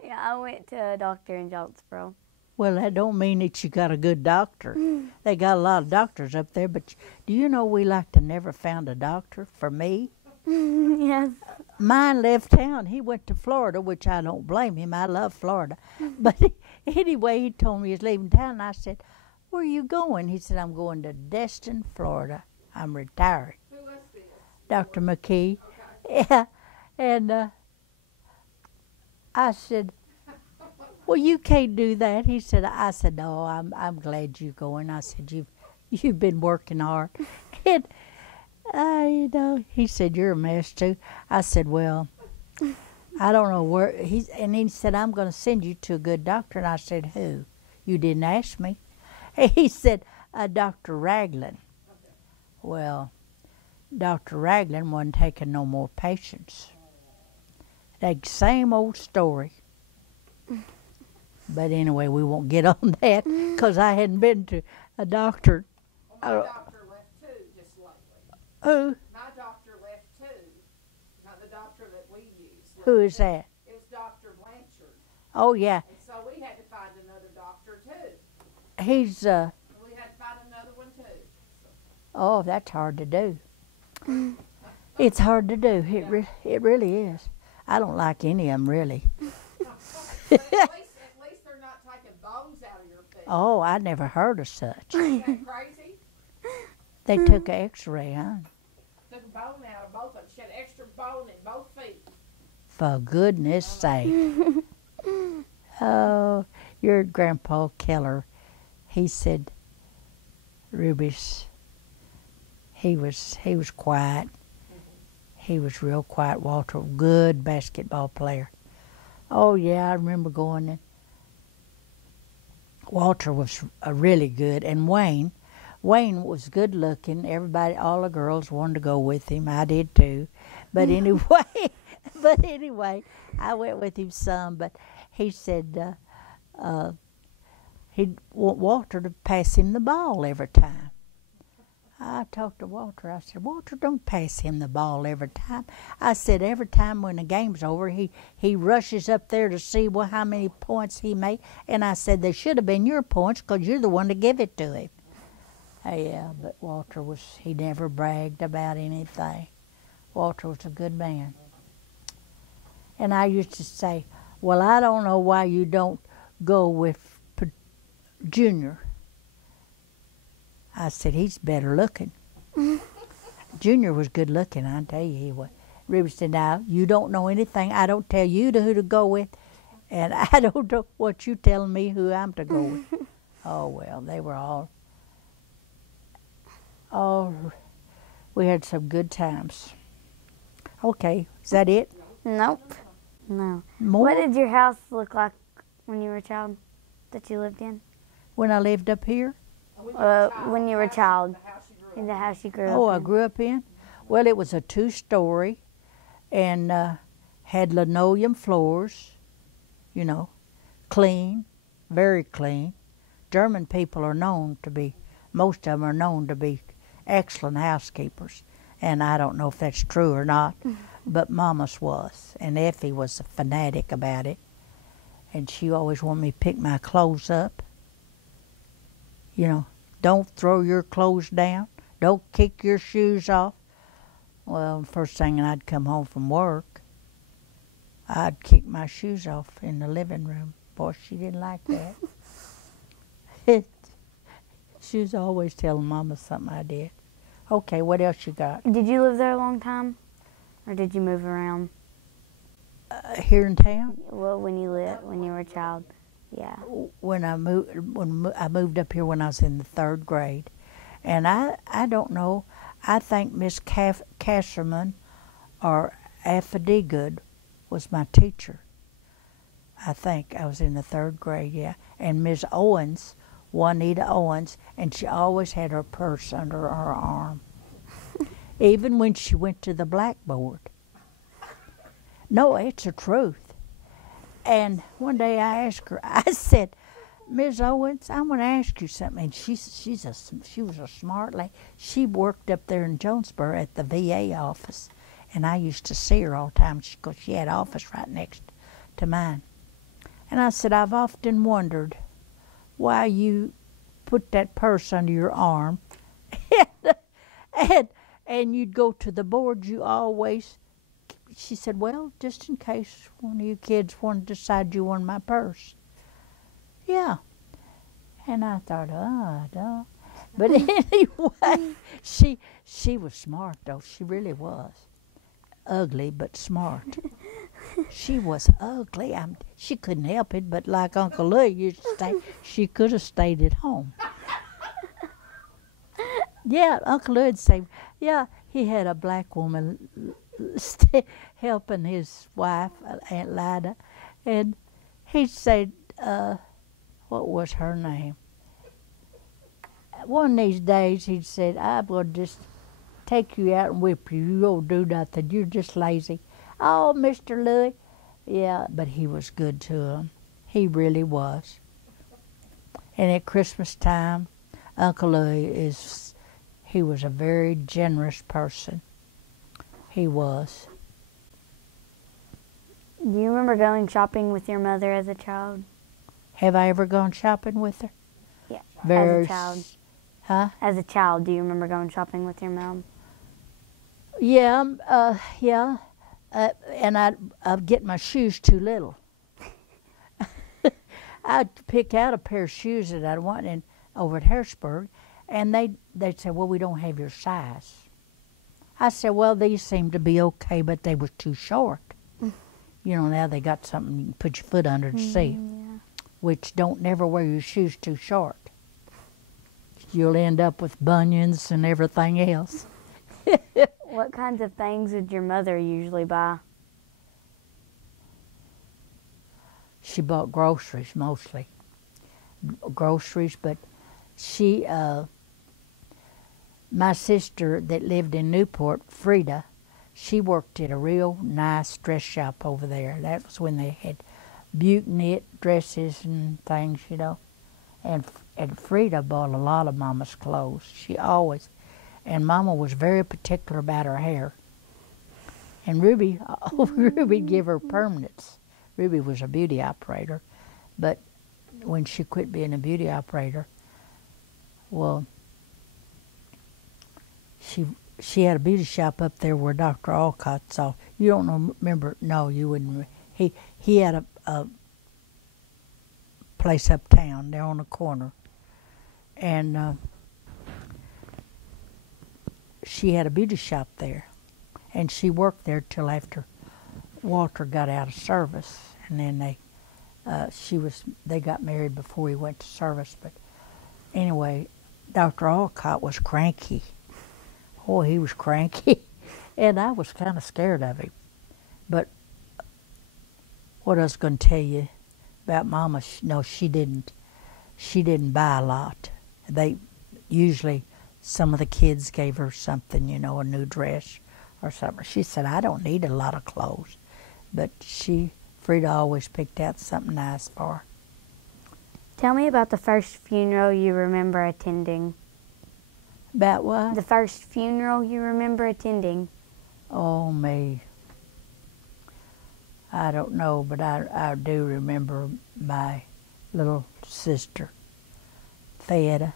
Yeah, I went to a doctor in Jonesboro. Well, that don't mean that you got a good doctor. They got a lot of doctors up there, but do you know we like to never found a doctor for me? Yes. Mine left town. He went to Florida, which I don't blame him. I love Florida. But anyway, he told me he was leaving town, and I said, where are you going? He said, I'm going to Destin, Florida. I'm retiring. Who was this? Dr. McKee. Okay. Yeah. And I said, well, you can't do that. He said, I said, no, I'm glad you're going. I said, you've been working hard. And, you know, he said, you're a mess too. I said, well, I don't know where. And he said, I'm going to send you to a good doctor. And I said, who? You didn't ask me. He said, Dr. Raglan. Okay. Well, Dr. Raglan wasn't taking no more patients. That same old story. But anyway, we won't get on that because I hadn't been to a doctor. Well, my doctor left too just lately. Who? My doctor left too. Not the doctor that we used. Who is that? It was Dr. Blanchard. Oh, yeah. And so we had to find another doctor too. He's, We had to find another one too. oh, that's hard to do. It's hard to do. It really is. I don't like any of them, really. But at least they're not taking bones out of your feet. Oh, I never heard of such. Isn't that crazy? They took an x-ray, huh? Took a bone out of both of them. She had extra bone in both feet. for goodness sake. Oh, your Grandpa Keller, he said, Ruby's, he was quiet. He was real quiet. Walter, good basketball player. Oh yeah, I remember going in. Walter was really good, and Wayne was good looking. Everybody, all the girls wanted to go with him. I did too, but anyway, I went with him some. But he said he'd want Walter to pass him the ball every time. I talked to Walter. I said, Walter, don't pass him the ball every time. I said, every time when the game's over, he rushes up there to see how many points he made. And I said, they should have been your points because you're the one to give it to him. Yeah, but Walter he never bragged about anything. Walter was a good man. And I used to say, well, I don't know why you don't go with Junior. I said, he's better looking. Junior was good looking, I tell you he was. Ruby said, now, you don't know anything. I don't tell you who to go with, and I don't know what you telling me who I'm to go with. Oh, well, they were all, we had some good times. Okay, is that it? Nope. No. More? What did your house look like when you were a child that you lived in? When I lived up here? When you were a child, in the house you grew up in. Oh, I grew up in? Well, it was a 2-story and had linoleum floors, you know, clean, very clean. German people are known to be, most of them are known to be excellent housekeepers. And I don't know if that's true or not, but Mama's was. And Effie was a fanatic about it. And she always wanted me to pick my clothes up. You know, don't throw your clothes down. Don't kick your shoes off. Well, first thing I'd come home from work, I'd kick my shoes off in the living room. Boy, she didn't like that. She was always telling Mama something I did. Okay, what else you got? Did you live there a long time? Or did you move around? Here in town? Well, when you were a child. Yeah. When I moved up here when I was in the 3rd grade, and I don't know. I think Miss Casserman or Affadegood was my teacher. I think I was in the 3rd grade, yeah. And Miss Owens, Juanita Owens, and she always had her purse under her arm, even when she went to the blackboard. No, it's the truth. And one day I asked her, I said, Ms. Owens, I want to ask you something. And she was a smart lady. She worked up there in Jonesboro at the VA office. And I used to see her all the time because she had an office right next to mine. And I said, I've often wondered why you put that purse under your arm and you'd go to the board, you always. She said, well, just in case one of you kids wanted to decide you wanted my purse. Yeah. And I thought, oh, no. But anyway, she was smart, though. She really was. Ugly, but smart. She was ugly. She couldn't help it, but like Uncle Louie used to say, she could have stayed at home. Yeah, Uncle Louie would say, yeah, he had a black woman helping his wife, Aunt Lida, and he said, what was her name? One of these days he'd said, I'm going to just take you out and whip you. You don't do nothing. You're just lazy. Oh, Mr. Louie. Yeah, but he was good to him. He really was. And at Christmas time, Uncle Louie he was a very generous person. He was. Do you remember going shopping with your mother as a child? Have I ever gone shopping with her? Yeah, Very as a child. Huh? As a child, do you remember going shopping with your mom? Yeah, yeah. And I'd get my shoes too little. I'd pick out a pair of shoes that I'd want over at Harrisburg, and they'd say, well, we don't have your size. I said, well, these seem to be okay, but they were too short. You know, now they got something you can put your foot under to see. Yeah. Which don't never wear your shoes too short. You'll end up with bunions and everything else. What kinds of things would your mother usually buy? She bought groceries mostly. Groceries, but she, my sister that lived in Newport, Frida, she worked at a real nice dress shop over there. That was when they had butte knit dresses and things, you know. And Frida bought a lot of Mama's clothes. She always, and Mama was very particular about her hair. And Ruby, Ruby give her permanents. Ruby was a beauty operator, but when she quit being a beauty operator, well, she had a beauty shop up there where Dr. Alcott saw. You don't remember? No, you wouldn't. He had a place uptown there on the corner, and she had a beauty shop there, and she worked there till after Walter got out of service, and then they got married before he went to service. But anyway, Dr. Alcott was cranky. Oh, he was cranky, and I was kind of scared of him. But what I was going to tell you about Mama, no, she didn't buy a lot. They usually, some of the kids gave her something, you know, a new dress or something. She said, I don't need a lot of clothes. But Frida always picked out something nice for her. Tell me about the first funeral you remember attending. About what? The first funeral you remember attending. Oh, me. I don't know, but I do remember my little sister, Theda.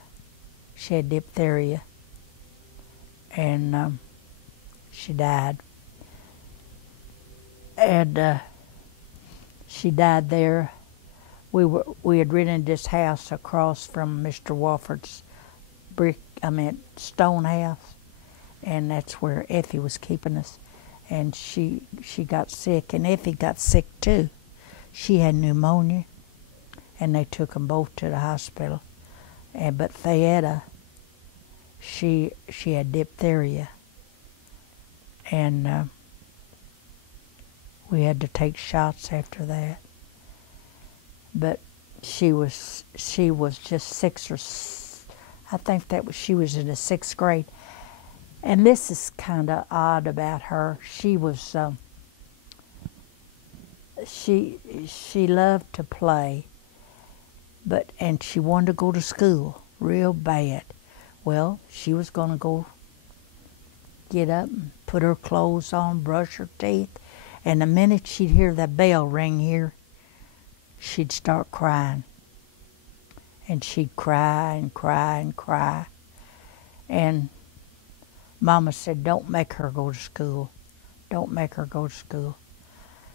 She had diphtheria, and she died. And she died there. We had rented this house across from Mr. Wofford's stone house, and that's where Effie was keeping us. And she got sick, and Effie got sick too. She had pneumonia, and they took them both to the hospital. But Theda, she had diphtheria, and we had to take shots after that. But she was just I think she was in the 6th grade. And this is kind of odd about her. She was, she loved to play, and she wanted to go to school real bad. Well, she was going to go get up and put her clothes on, brush her teeth, and the minute she'd hear the bell ring here, she'd start crying. And she'd cry and cry and cry. And Mama said, don't make her go to school. Don't make her go to school.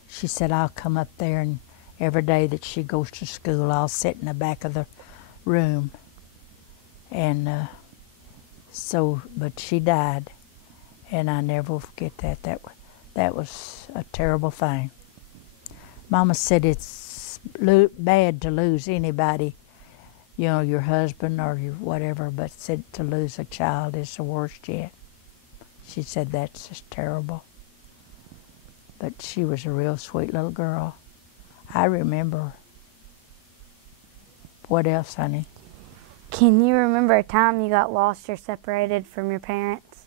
She said, I'll come up there, and every day that she goes to school, I'll sit in the back of the room. And but she died, and I never will forget that. That was a terrible thing. Mama said it's bad to lose anybody, you know, your husband or your whatever, but said to lose a child is the worst yet. She said that's just terrible. But she was a real sweet little girl. I remember. What else, honey? Can you remember a time you got lost or separated from your parents?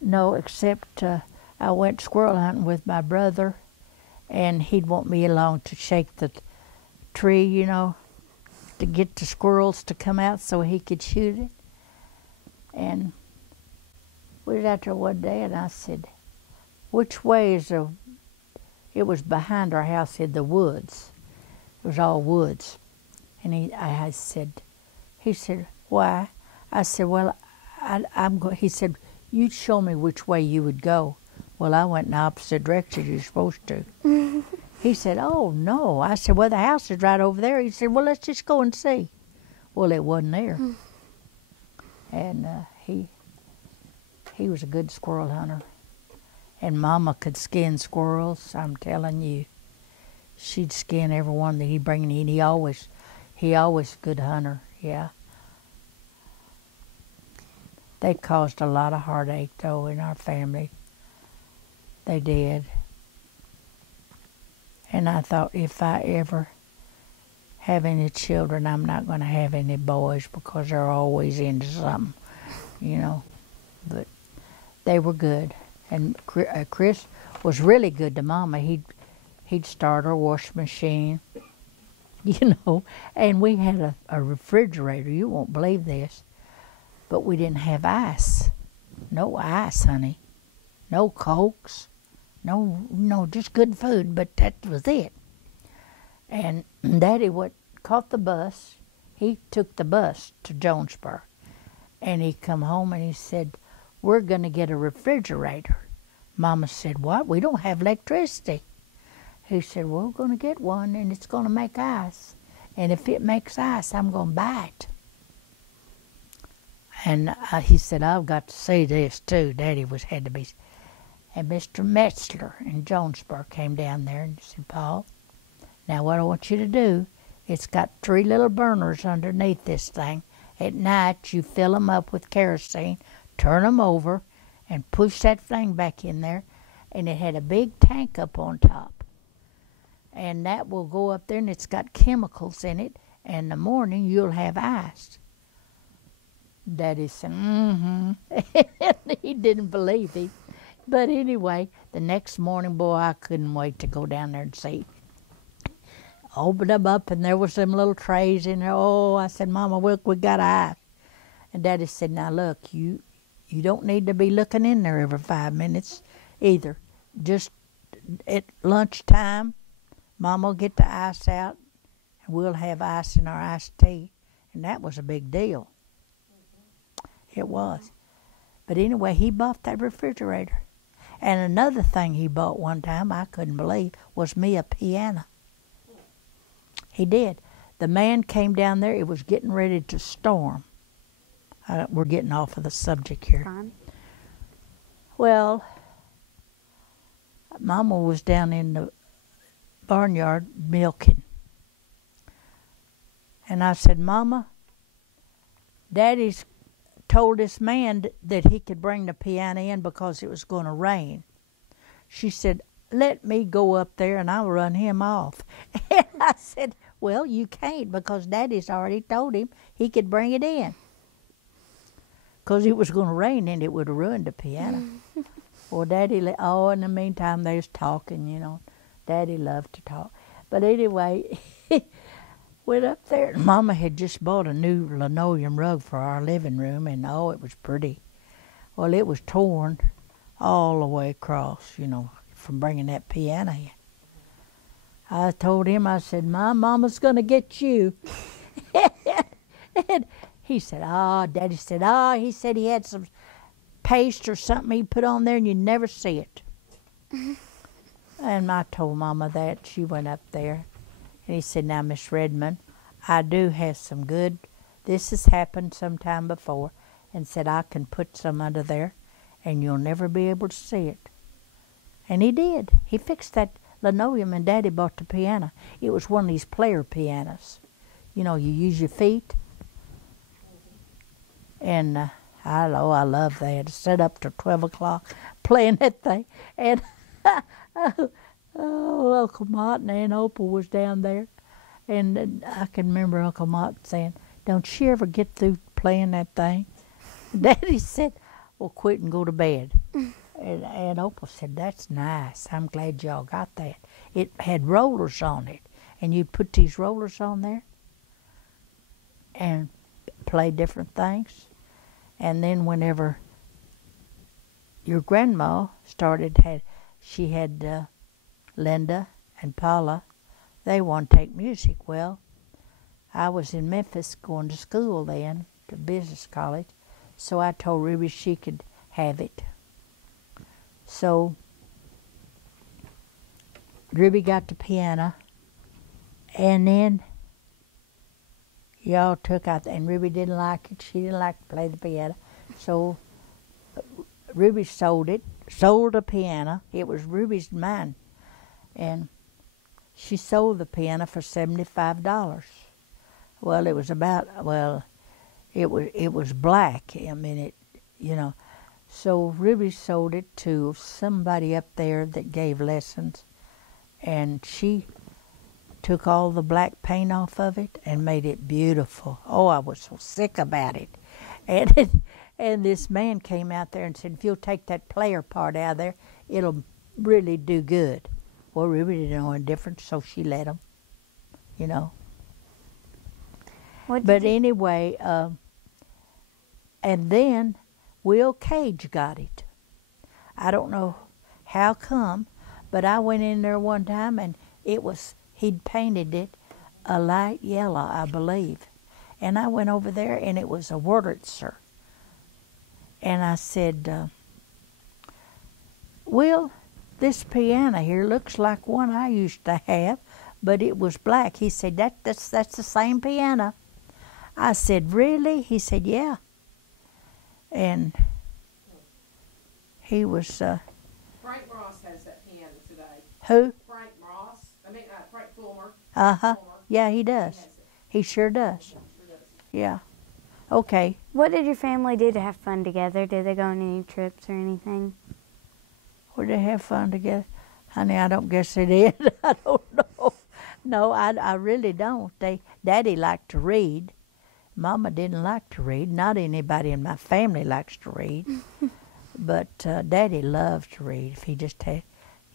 No, except I went squirrel hunting with my brother, and he'd want me along to shake the tree, you know, to get the squirrels to come out so he could shoot it. And we was out there one day, and I said, which way is the... It was behind our house in the woods. It was all woods. And he said, why? I said, well, I'm going. He said, you'd show me which way you would go. Well, I went in the opposite direction you're supposed to. He said, oh, no. I said, well, the house is right over there. He said, well, let's just go and see. Well, it wasn't there. And he was a good squirrel hunter. And Mama could skin squirrels, I'm telling you. She'd skin every one that he'd bring in. He always a good hunter, yeah. They caused a lot of heartache, though, in our family. They did. And I thought if I ever have any children, I'm not going to have any boys because they're always into something, you know. But they were good. And Chris was really good to Mama. He'd start our washing machine, you know. And we had a refrigerator. You won't believe this. But we didn't have ice. No ice, honey. No Cokes. No, just good food, but that was it. And Daddy caught the bus. He took the bus to Jonesboro. And he come home and he said, we're going to get a refrigerator. Mama said, what? We don't have electricity. He said, well, we're going to get one, and it's going to make ice. And if it makes ice, I'm going to buy it. And he said, I've got to see this, too. Daddy had to be. And Mr. Metzler in Jonesboro came down there and said, Paul, now what I want you to do, it's got 3 little burners underneath this thing. At night, you fill them up with kerosene, turn them over, and push that thing back in there. And it had a big tank up on top. And that will go up there, and it's got chemicals in it. And in the morning, you'll have ice. Daddy said, mm-hmm. He didn't believe him. But anyway, the next morning, boy, I couldn't wait to go down there and see. Opened them up, and there was them little trays in there. Oh, I said, Mama, look, we got ice. And Daddy said, now look, you don't need to be looking in there every 5 minutes either. Just at lunchtime, Mama will get the ice out, and we'll have ice in our iced tea. And that was a big deal. It was. But anyway, he bought that refrigerator. And another thing he bought one time, I couldn't believe, was me a piano. He did. The man came down there. It was getting ready to storm. We're getting off of the subject here. Fine. Well, Mama was down in the barnyard milking. And I said, Mama, Daddy's told this man that he could bring the piano in because it was going to rain. She said, let me go up there and I'll run him off. And I said, well, you can't because Daddy's already told him he could bring it in. Because it was going to rain and it would have ruined the piano. Well, Daddy, in the meantime, they was talking, you know. Daddy loved to talk. But anyway, went up there, and Mama had just bought a new linoleum rug for our living room, and oh, it was pretty. Well, it was torn all the way across, you know, from bringing that piano in. I told him, I said, my Mama's going to get you. And he said, Daddy said, he said he had some paste or something he put on there, and you'd never see it. And I told Mama that. She went up there. And he said, now, Miss Redmond, I do have some good, this has happened sometime before, and said I can put some under there, and you'll never be able to see it. And he did. He fixed that linoleum, and Daddy bought the piano. It was one of these player pianos. You know, you use your feet. And I love that. I sat up till 12 o'clock playing that thing. And Uncle Mott and Aunt Opal was down there. And I can remember Uncle Mott saying, don't you ever get through playing that thing? Daddy said, well, quit and go to bed. And Aunt Opal said, that's nice. I'm glad y'all got that. It had rollers on it. And you'd put these rollers on there and play different things. And then whenever your grandma she had Linda and Paula, they wanted to take music. Well, I was in Memphis going to school then, to business college, so I told Ruby she could have it. So Ruby got the piano, and then y'all took out, and Ruby didn't like it. She didn't like to play the piano. So Ruby sold it sold a piano. It was Ruby's mine, and she sold the piano for $75. Well, it was it was black. I mean, So Ruby sold it to somebody up there that gave lessons, and she took all the black paint off of it and made it beautiful. Oh, I was so sick about it. And this man came out there and said, if you'll take that player part out of there, it'll really do good. Well, Ruby didn't know any difference, so she let him, But anyway, and then Will Cage got it. I don't know how come, but I went in there one time and he'd painted it a light yellow, I believe. And I went over there and it was a Wurlitzer. And I said, Will, this piano here looks like one I used to have, but it was black. He said, that's the same piano. I said, really? He said, yeah. And he was... Frank Ross has that piano today. Who? Frank Fulmer. Uh-huh. Yeah, he does. He sure does. Yeah. Okay. What did your family do to have fun together? Did they go on any trips or anything? Would they have fun together? Honey, I don't guess they did. I don't know. No, I really don't. Daddy liked to read. Mama didn't like to read. Not anybody in my family likes to read. But Daddy loved to read. If he just had,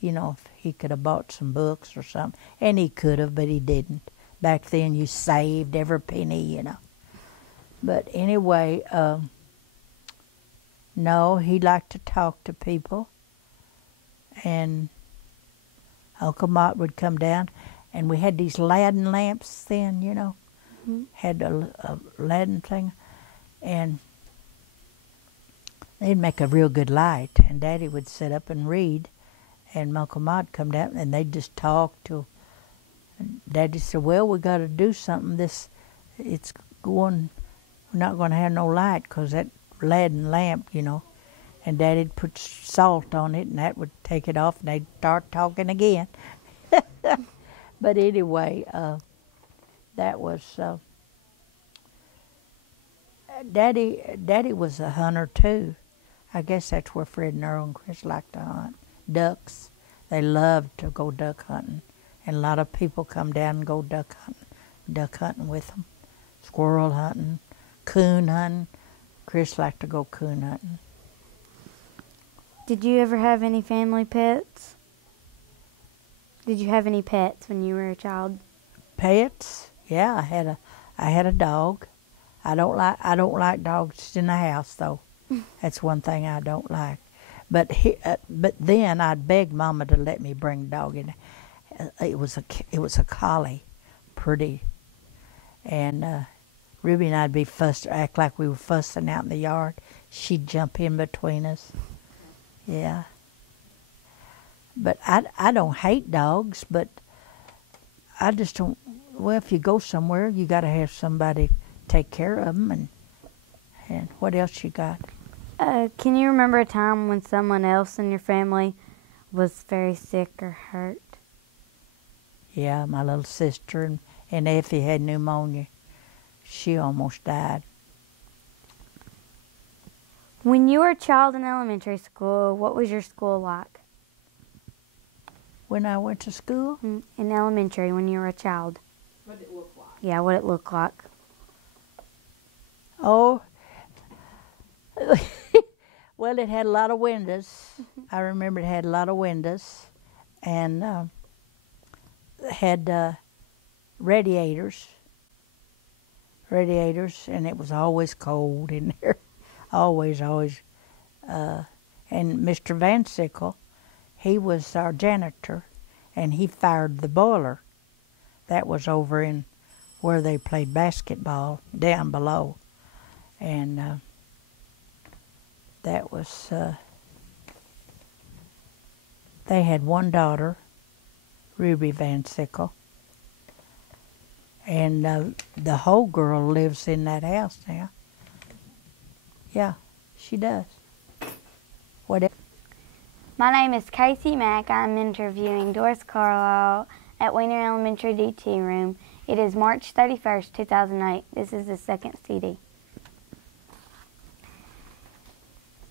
if he could have bought some books or something. And he could have, but he didn't. Back then you saved every penny, But anyway, no, he liked to talk to people. And Uncle Mott would come down, and we had these Aladdin lamps then, Mm-hmm. Had a Aladdin thing, and they'd make a real good light. And Daddy would sit up and read, and Uncle Mott come down, and they'd just talk till. And Daddy said, "Well, we got to do something. It's going. We're not going to have no light because that Aladdin lamp, And Daddy'd put salt on it, and that would take it off, and they'd start talking again. But anyway, that was Daddy was a hunter too. I guess that's where Fred and Earl and Chris liked to hunt. Ducks. They loved to go duck hunting. And a lot of people come down and go duck hunting with them. Squirrel hunting, coon hunting. Chris liked to go coon hunting. Did you ever have any family pets? Did you have any pets when you were a child? Pets? Yeah, I had a dog. I don't like dogs in the house though. That's one thing I don't like. But then I'd beg Mama to let me bring the dog in. It was a collie, pretty, and Ruby and I'd be act like we were fussing out in the yard. She'd jump in between us. Yeah. But I don't hate dogs, but I just don't. Well, if you go somewhere, you got to have somebody take care of them. And what else you got? Can you remember a time when someone else in your family was very sick or hurt? Yeah, my little sister and Effie had pneumonia. She almost died. When you were a child in elementary school, what was your school like? When I went to school? In elementary, when you were a child. What did it look like? Yeah, what it looked like. Oh, well, it had a lot of windows. I remember it had a lot of windows, and had radiators, and it was always cold in there, always. And Mr. Van Sickle, he was our janitor, and he fired the boiler. That was over in where they played basketball, down below. And that was, they had one daughter, Ruby Van Sickle, and the whole girl lives in that house now. Yeah, she does. What? My name is Casey Mack. I'm interviewing Doris Carlisle at Weiner Elementary DT Room. It is March 31st, 2008. This is the second CD.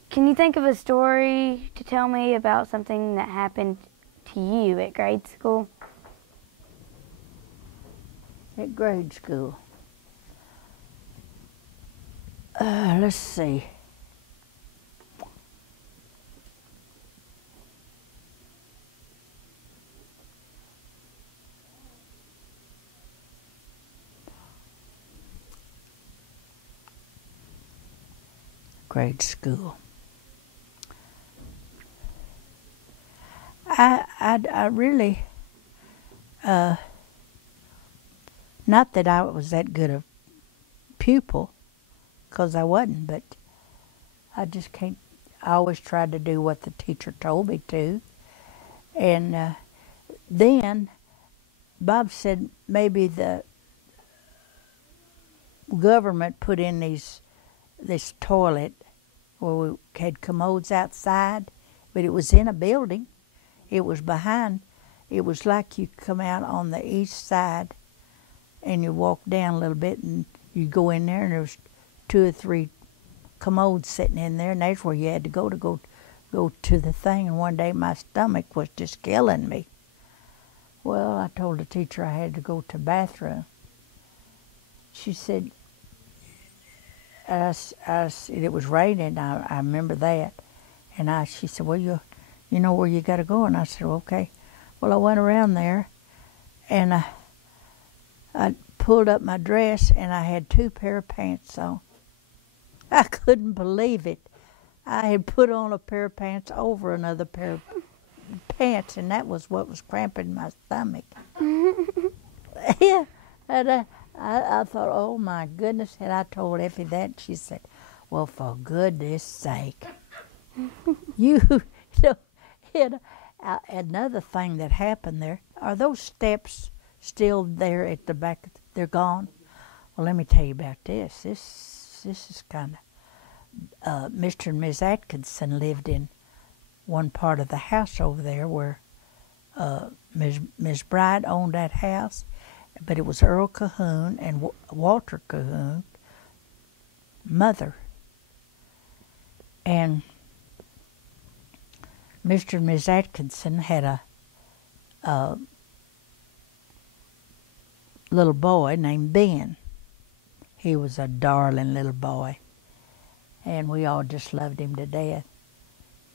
Can you think of a story to tell me about something that happened to you at grade school? At grade school. Let's see. Grade school. I really, not that I was that good a pupil, because I wasn't, but I just can't, I always tried to do what the teacher told me to. And then Bob said maybe the government put in this toilet where we had commodes outside, but it was in a building. It was behind, it was like you come out on the east side and you walk down a little bit and you go in there and there was 2 or 3 commodes sitting in there, and that's where you had to go to the thing. And one day my stomach was just killing me. Well, I told the teacher I had to go to the bathroom. She said, it was raining, I remember that. And she said, well, you know where you got to go? And I said, okay. Well, I went around there, and I pulled up my dress, and I had 2 pair of pants on. I couldn't believe it. I had put on a pair of pants over another pair of pants, and that was what was cramping my stomach. Yeah, and I thought, oh my goodness, and I told Effie that, and she said, well, for goodness sake, you know, another thing that happened there, are those steps still there at the back? They're gone? Well, let me tell you about this. This is kind of, Mr. and Ms. Atkinson lived in one part of the house over there where Ms. Bright owned that house, but it was Earl Cahoon and Walter Cahoon, mother. And Mr. and Ms. Atkinson had a little boy named Ben. He was a darling little boy, and we all just loved him to death.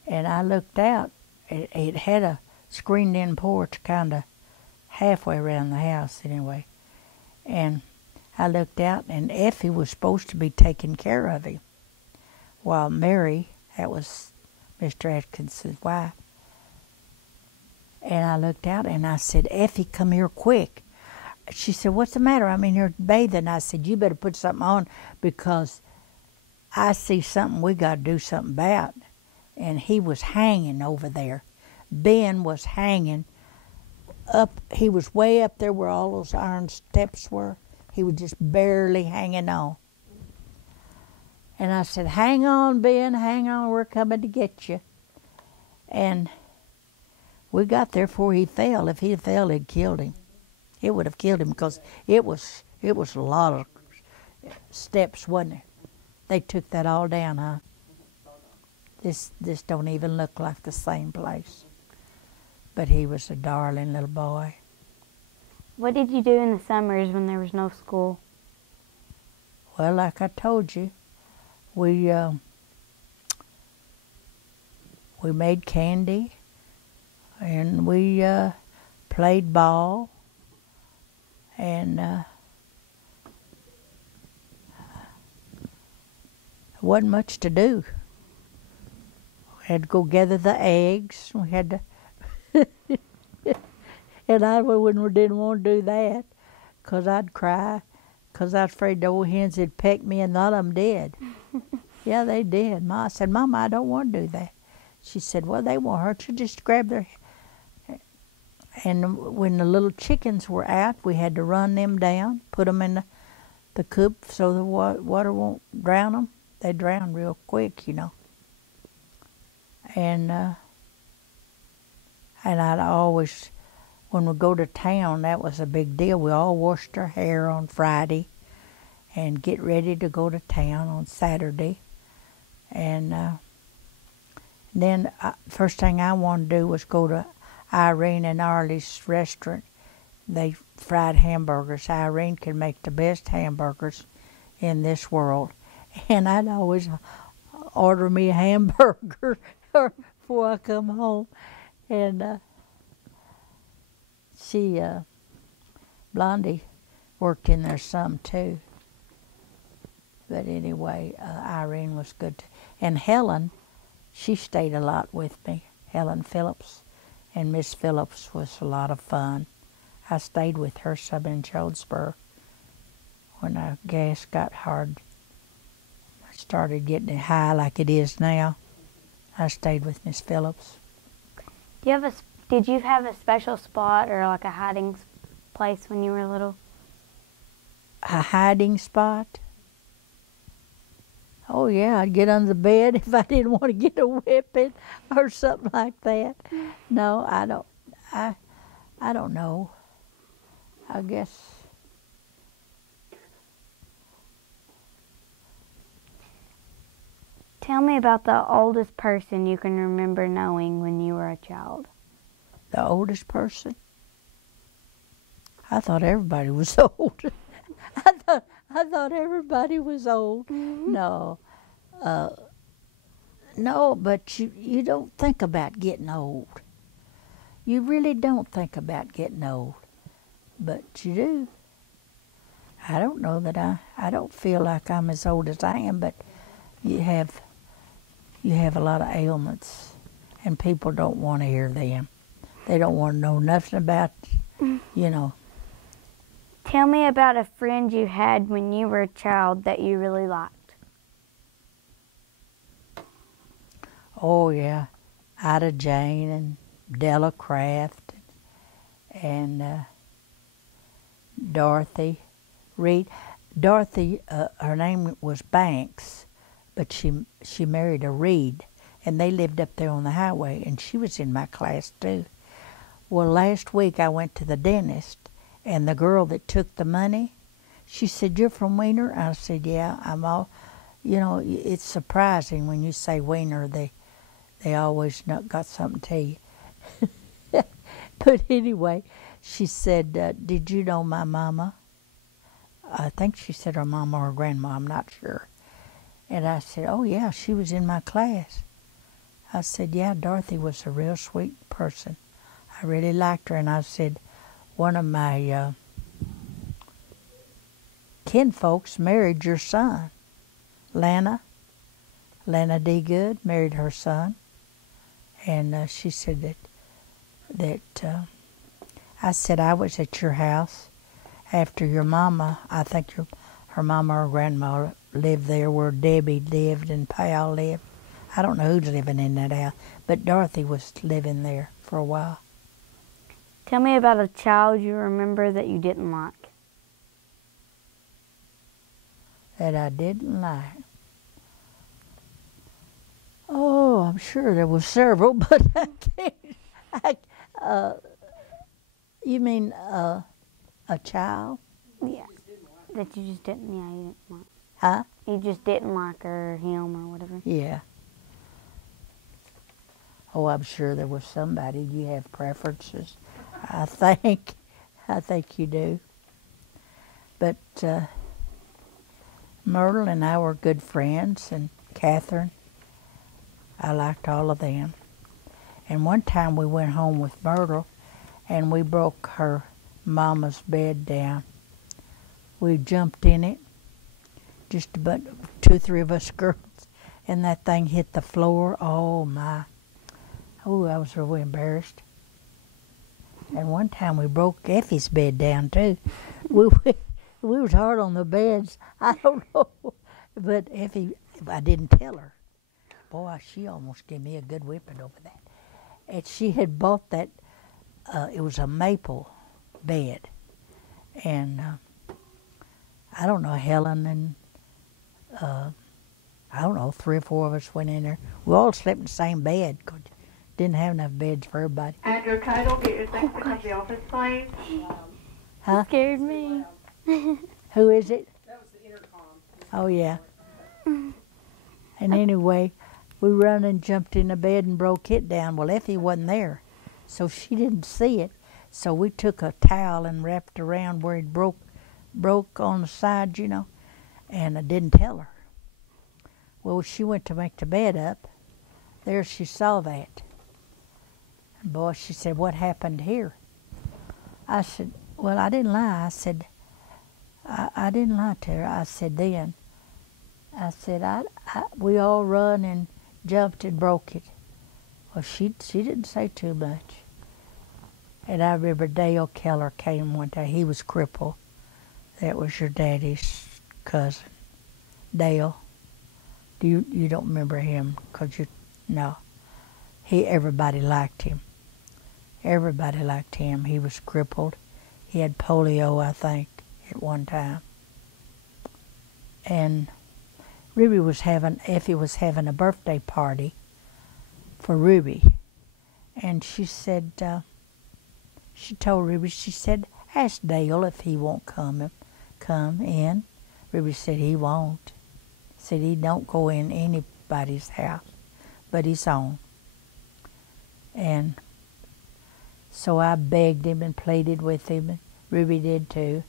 And I looked out, it had a screened-in porch kind of halfway around the house anyway, and I looked out, and Effie was supposed to be taking care of him, while Mary, that was Mr. Atkinson's wife. And I looked out, and I said, Effie, come here quick. She said, what's the matter? I'm in here bathing. I said, you better put something on, because I see something we got to do something about. And he was hanging over there. Ben was hanging up. He was way up there where all those iron steps were. He was just barely hanging on. And I said, hang on, Ben, hang on, we're coming to get you. And we got there before he fell. If he had fell, it'd killed him. It would have killed him, because it was a lot of steps, wasn't it? They took that all down, huh? This don't even look like the same place. But he was a darling little boy. What did you do in the summers when there was no school? Well, like I told you, we made candy, and we played ball, and there wasn't much to do. We had to go gather the eggs. We had to, and I didn't want to do that, 'cause I'd cry, 'cause I was afraid the old hens had pecked me, and none of them did. Yeah, they did. Ma said, Mama, I don't want to do that. She said, well, they won't hurt you. Just grab their... And when the little chickens were out, we had to run them down, put them in the coop so the water won't drown them. They drown real quick, you know. And And I'd always, when we go to town, that was a big deal. We all washed our hair on Friday and get ready to go to town on Saturday. And then first thing I wanted to do was go to Irene and Arlie's restaurant. They fried hamburgers. Irene could make the best hamburgers in this world. And I'd always order me a hamburger before I come home. And Blondie worked in there some too. But anyway, Irene was good. And Helen, she stayed a lot with me. Helen Phillips. And Miss Phillips was a lot of fun. I stayed with her some in Jonesboro. When the gas got hard, I started getting it high like it is now. I stayed with Miss Phillips. Did you have a special spot or like a hiding place when you were little? A hiding spot? Oh yeah, I'd get under the bed if I didn't want to get a whipping or something like that. No, I don't know. I guess. Tell me about the oldest person you can remember knowing when you were a child. The oldest person? I thought everybody was old. I thought everybody was old. Mm-hmm. No, but you don't think about getting old. You really don't think about getting old, but you do. I don't know that I don't feel like I'm as old as I am, but you have a lot of ailments, and people don't want to hear them. They don't want to know nothing about, you know. Tell me about a friend you had when you were a child that you really liked. Oh, yeah. Ida Jane and Della Craft and Dorothy Reed. Dorothy, her name was Banks, but she married a Reed, and they lived up there on the highway, and she was in my class too. Well, last week I went to the dentist, and the girl that took the money, she said, "You're from Wiener?" I said, "Yeah, I'm all," you know, it's surprising when you say Wiener, they always got something to you. But anyway, she said, "Did you know my mama?" I think she said her mama or grandma, I'm not sure. And I said, "Oh yeah, she was in my class." I said, "Yeah, Dorothy was a real sweet person. I really liked her." And I said, "One of my kinfolks married your son, Lana D. Good married her son." And she said that I said, "I was at your house after your mama, I think her mama or grandma lived there where Debbie lived and Pal lived. I don't know who's living in that house, but Dorothy was living there for a while." Tell me about a child you remember that you didn't like. That I didn't like. Oh, I'm sure there was several, but I can't. You mean a child? Yeah. That you just didn't, yeah, you didn't like. Huh? You just didn't like her or him or whatever. Yeah. Oh, I'm sure there was somebody. You have preferences. I think you do. But Myrtle and I were good friends, and Catherine. I liked all of them. And one time we went home with Myrtle, and we broke her mama's bed down. We jumped in it, just about 2 or 3 of us girls, and that thing hit the floor. Oh my. Oh, I was really embarrassed. And one time we broke Effie's bed down too. We was hard on the beds. I don't know. But Effie, I didn't tell her. Boy, she almost gave me a good whipping over that. And she had bought that, it was a maple bed. And I don't know, Helen and, I don't know, 3 or 4 of us went in there. We all slept in the same bed Didn't have enough beds for everybody. And your title, get your things to come to the office, please. Huh? Scared me. Who is it? That was the intercom. Oh, yeah. And anyway, we run and jumped in the bed and broke it down. Well, Effie wasn't there, so she didn't see it. So we took a towel and wrapped around where it broke on the side, you know, and I didn't tell her. Well, she went to make the bed up. There she saw that. And boy, she said, "What happened here?" I said, "Well, I didn't lie." I said, I didn't lie to her. I said then, I said, we all run and jumped and broke it. Well, she didn't say too much. And I remember Dale Keller came one day. He was crippled. That was your daddy's cousin, Dale. You don't remember him? No. Everybody liked him. Everybody liked him. He was crippled. He had polio, I think, at one time. And Effie was having a birthday party for Ruby. And she said, she told Ruby, she said, "Ask Dale if he won't come in." Ruby said he won't. Said he don't go in anybody's house but his own. And so I begged him and pleaded with him, and Ruby did too.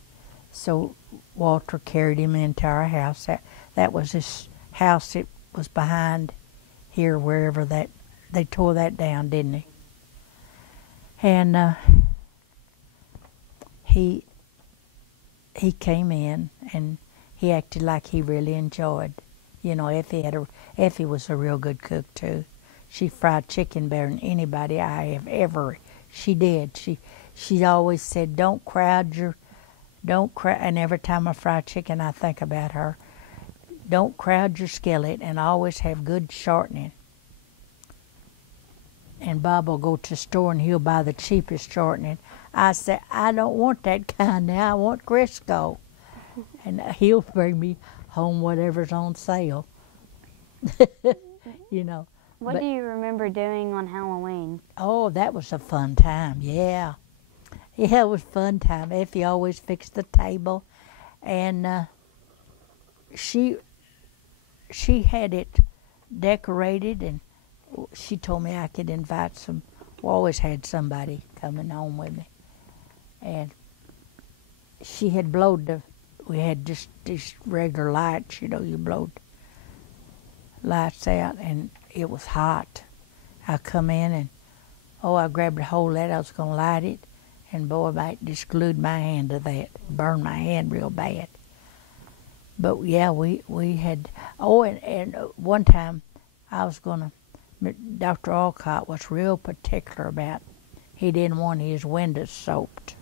So Walter carried him into our house. That was his house. It was behind here, wherever that, they tore that down, didn't they? And he came in and he acted like he really enjoyed. You know, Effie was a real good cook too. She fried chicken better than anybody I have ever. She did. She always said, don't crowd. And every time I fry chicken, I think about her. Don't crowd your skillet, and always have good shortening. And Bob will go to the store and he'll buy the cheapest shortening. I said, I don't want that kind now. I want Crisco. And he'll bring me home whatever's on sale. You know. What do you remember doing on Halloween? Oh, that was a fun time, yeah. Yeah, it was a fun time. Effie always fixed the table. And she had it decorated, and she told me I could invite some. We always had somebody coming home with me. And she had blowed we had just these regular lights, you know, you blowed lights out, and it was hot. I come in and, I grabbed a hold of that. I was going to light it, and boy, I just glued my hand to that. Burned my hand real bad. But yeah, we had, and one time I was going to, Dr. Alcott was real particular about, he didn't want his windows soaped.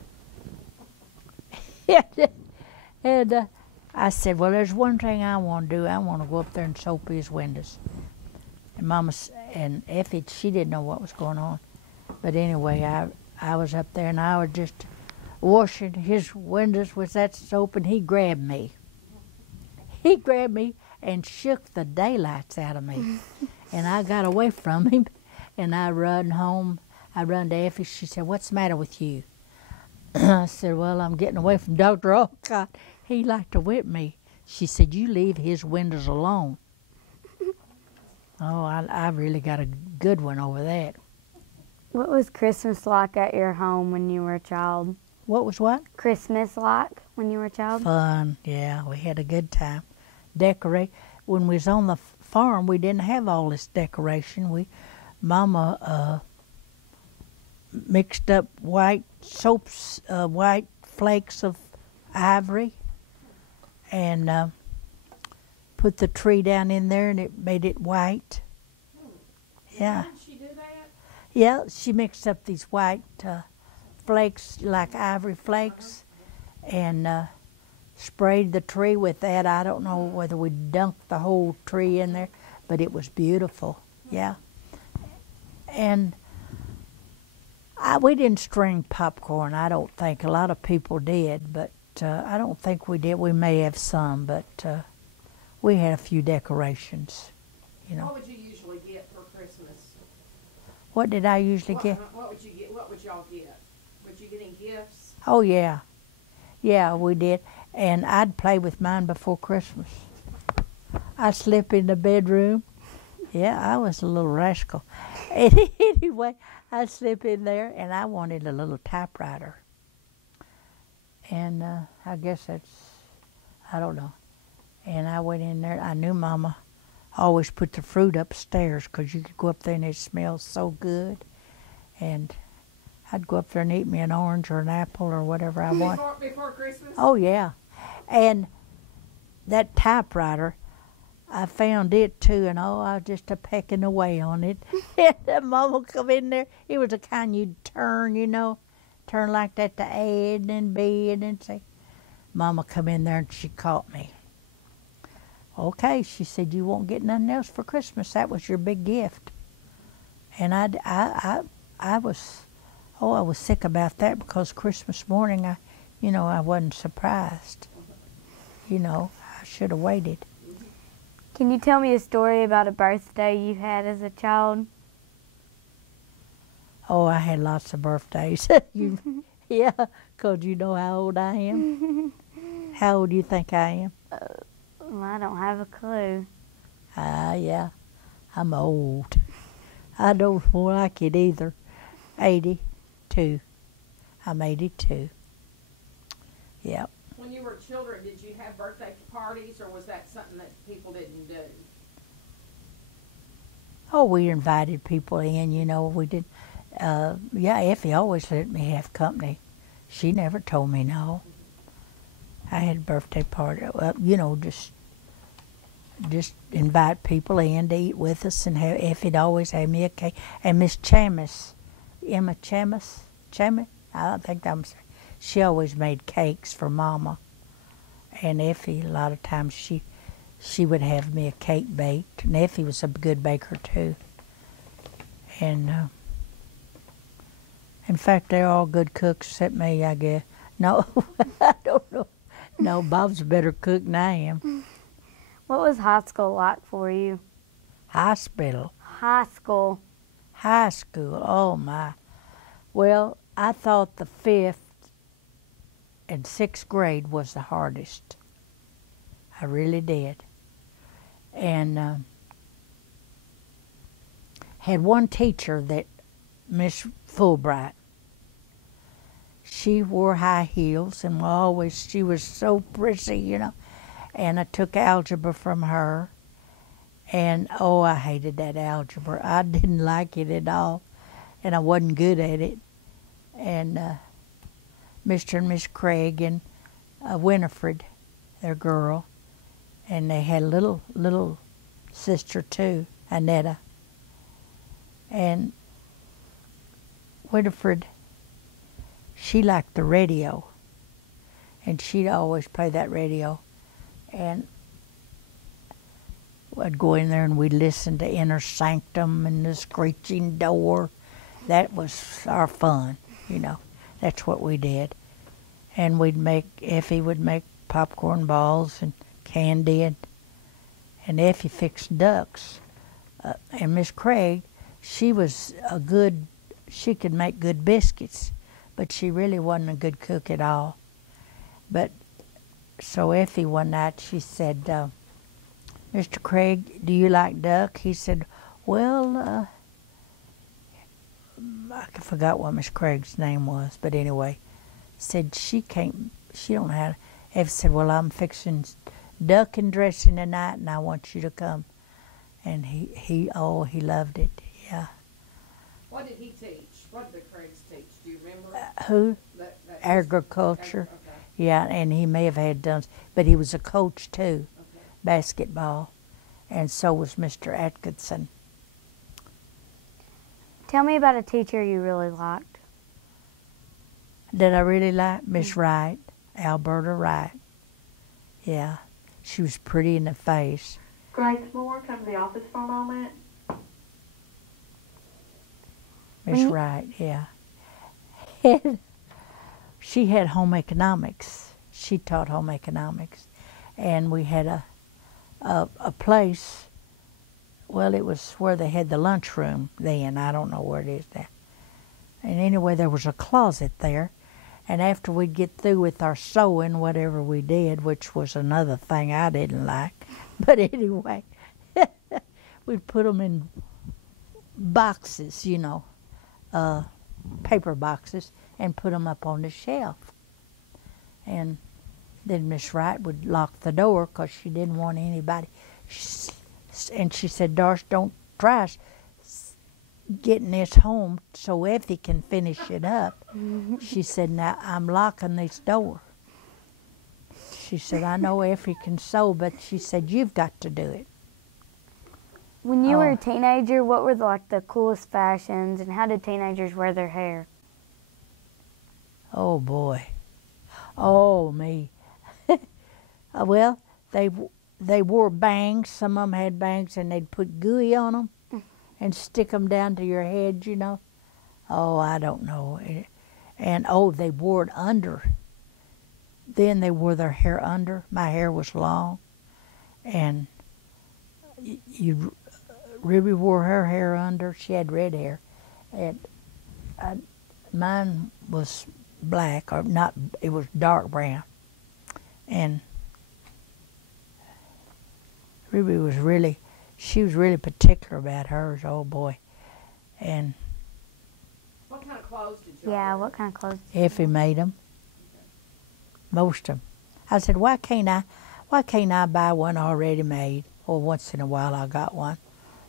And I said, well, there's one thing I want to do. I want to go up there and soap his windows. And Mama and Effie, she didn't know what was going on. But anyway, I was up there, and I was just washing his windows with that soap, and he grabbed me. He grabbed me and shook the daylights out of me. And I got away from him, and I run home. I run to Effie. She said, what's the matter with you? I said, well, I'm getting away from Dr. Alcott. He liked to whip me. She said, you leave his windows alone. Oh, I really got a good one over that. What was Christmas like at your home when you were a child? What was what? Christmas like when you were a child? Fun, yeah. We had a good time. Decorate. When we was on the farm, we didn't have all this decoration. Mama mixed up white soaps, white flakes of ivory, and put the tree down in there, and it made it white. Yeah. How did she do that? Yeah, she mixed up these white flakes, like ivory flakes, and sprayed the tree with that. I don't know whether we dunked the whole tree in there, but it was beautiful. Yeah. And we didn't string popcorn, I don't think. A lot of people did, but I don't think we did. We may have some, but we had a few decorations, you know. What would you usually get for Christmas? What did I usually get? What would you get? What would y'all get? Would you get any gifts? Oh, yeah. Yeah, we did. And I'd play with mine before Christmas. I'd slip in the bedroom. Yeah, I was a little rascal. Anyway, I'd slip in there, and I wanted a little typewriter. And I guess that's, I don't know. And I went in there. I knew Mama always put the fruit upstairs because you could go up there and it smells so good. And I'd go up there and eat me an orange or an apple or whatever I want. Before Christmas? Oh, yeah. And that typewriter, I found it too, and I was just a pecking away on it. And Mama would come in there. It was the kind you'd turn, you know, turn like that to A and then B and then say. Mama come in there and she caught me. Okay, she said, you won't get nothing else for Christmas. That was your big gift. And I was sick about that because Christmas morning, I wasn't surprised. You know, I should have waited. Can you tell me a story about a birthday you had as a child? Oh, I had lots of birthdays. Yeah, because you know how old I am. How old do you think I am? I don't have a clue. Yeah, I'm old. I don't like it either. 82. I'm 82. Yep. When you were children, did you have birthday parties, or was that something that people didn't do? Oh, we invited people in, you know, we did. Yeah, Effie always let me have company. She never told me no. I had a birthday party, you know, just invite people in to eat with us, and Effie'd always have me a cake. And Miss Chamis, Emma Chamis, I think I'm saying, she always made cakes for Mama. And Effie, a lot of times, she would have me a cake baked. And Effie was a good baker too. And in fact, they're all good cooks except me, I guess. No, I don't know. No, Bob's a better cook than I am. What was high school like for you? Hospital. High school. High school, oh my. Well, I thought the 5th and 6th grade was the hardest. I really did. And had one teacher, that Miss Fulbright. She wore high heels and she was so prissy, you know. And I took algebra from her. And oh, I hated that algebra. I didn't like it at all. And I wasn't good at it. And Mr. and Miss Craig and Winifred, their girl. And they had a little sister too, Annetta. And Winifred, she liked the radio. And she'd always play that radio. And I'd go in there and we'd listen to Inner Sanctum and the Screeching Door. That was our fun, you know. That's what we did. And Effie would make popcorn balls and candy, and Effie fixed ducks. And Miss Craig, she could make good biscuits, but she really wasn't a good cook at all. But so Effie one night, she said, Mr. Craig, do you like duck? He said, well, I forgot what Miss Craig's name was, but anyway, said she don't know how to. Effie said, well, I'm fixing duck and dressing tonight, and I want you to come. And he loved it, yeah. What did he teach? What did the Craigs teach? Do you remember? Who? That Agriculture. Okay. Yeah, and he may have had done, but he was a coach too, Okay. basketball, and so was Mr. Atkinson. Tell me about a teacher you really liked. Did I really like Miss Wright, Alberta Wright? Yeah, she was pretty in the face. Grace Moore, come to the office for a moment. Miss Wright, yeah. And she had home economics. She taught home economics, and we had a place well, it was where they had the lunchroom then. I don't know where it is now. And anyway, there was a closet there. And after we'd get through with our sewing, whatever we did, which was another thing I didn't like. But anyway, we'd put them in boxes, you know, paper boxes, and put them up on the shelf. And then Miss Wright would lock the door because she didn't want anybody. And she said, Doris, don't try getting this home so Effie can finish it up. She said, now I'm locking this door. She said, I know Effie can sew, but she said, you've got to do it. When you were a teenager, what were the coolest fashions, and how did teenagers wear their hair? Oh boy. Oh me. Well, they wore bangs. Some of them had bangs, and they'd put gooey on them and stick them down to your head, you know. Oh, I don't know. And oh, they wore it under. Then they wore their hair under. My hair was long, and Ruby wore her hair under. She had red hair, and mine was black, or not. It was dark brown, and Ruby was really. She was really particular about hers, oh boy. And what kind of clothes did you Yeah, wear? what kind of clothes? Effie made them. Most of them. I said, why can't I buy one already made? Or once in a while I got one.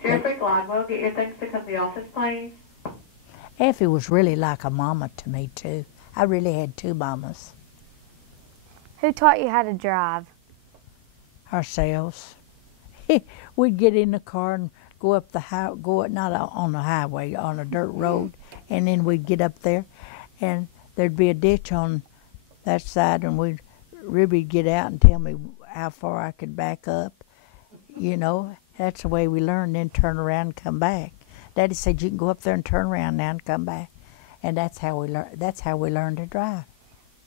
Jeffrey Gladwell, get your things to come to the office, please. Effie was really like a mama to me too. I really had two mamas. Who taught you how to drive? Ourselves. We'd get in the car and go up not on the highway, on a dirt road, and then we'd get up there, and there'd be a ditch on that side, and Ruby'd get out and tell me how far I could back up. You know, that's the way we learned, then turn around and come back. Daddy said you can go up there and turn around now and come back, and that's how we learned to drive.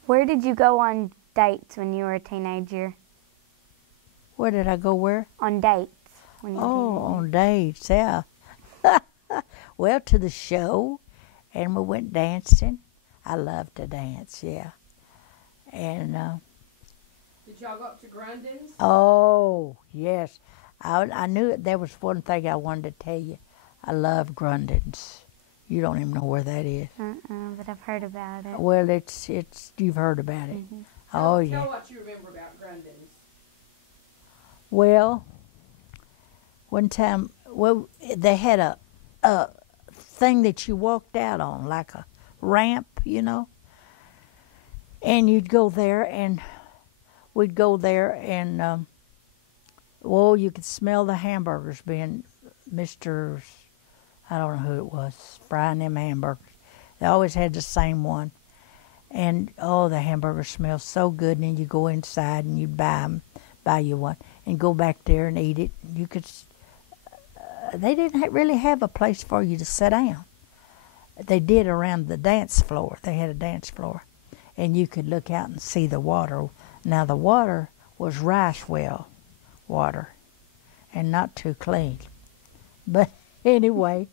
Where did you go on dates when you were a teenager? Where did I go where? On dates. When you were a Oh, teenager. on dates, yeah. Well, to the show, and we went dancing. I love to dance, yeah. And, Did y'all go up to Grundon's? oh, yes. I knew there was one thing I wanted to tell you. I love Grundon's. You don't even know where that is. But I've heard about it. Well, it's you've heard about it. Mhm. Oh, Tell yeah. what you remember about Grundon's. Well, one time, they had a thing that you walked out on, like a ramp, you know. And you'd go there, and we'd go there, and you could smell the hamburgers being Mr. I don't know who it was, frying them hamburgers. They always had the same one. And, oh, the hamburgers smell so good. And then you go inside and you buy you one, and go back there and eat it. You could, they didn't really have a place for you to sit down. They did around the dance floor. They had a dance floor. And you could look out and see the water. Now, the water was rice well water and not too clean. But anyway,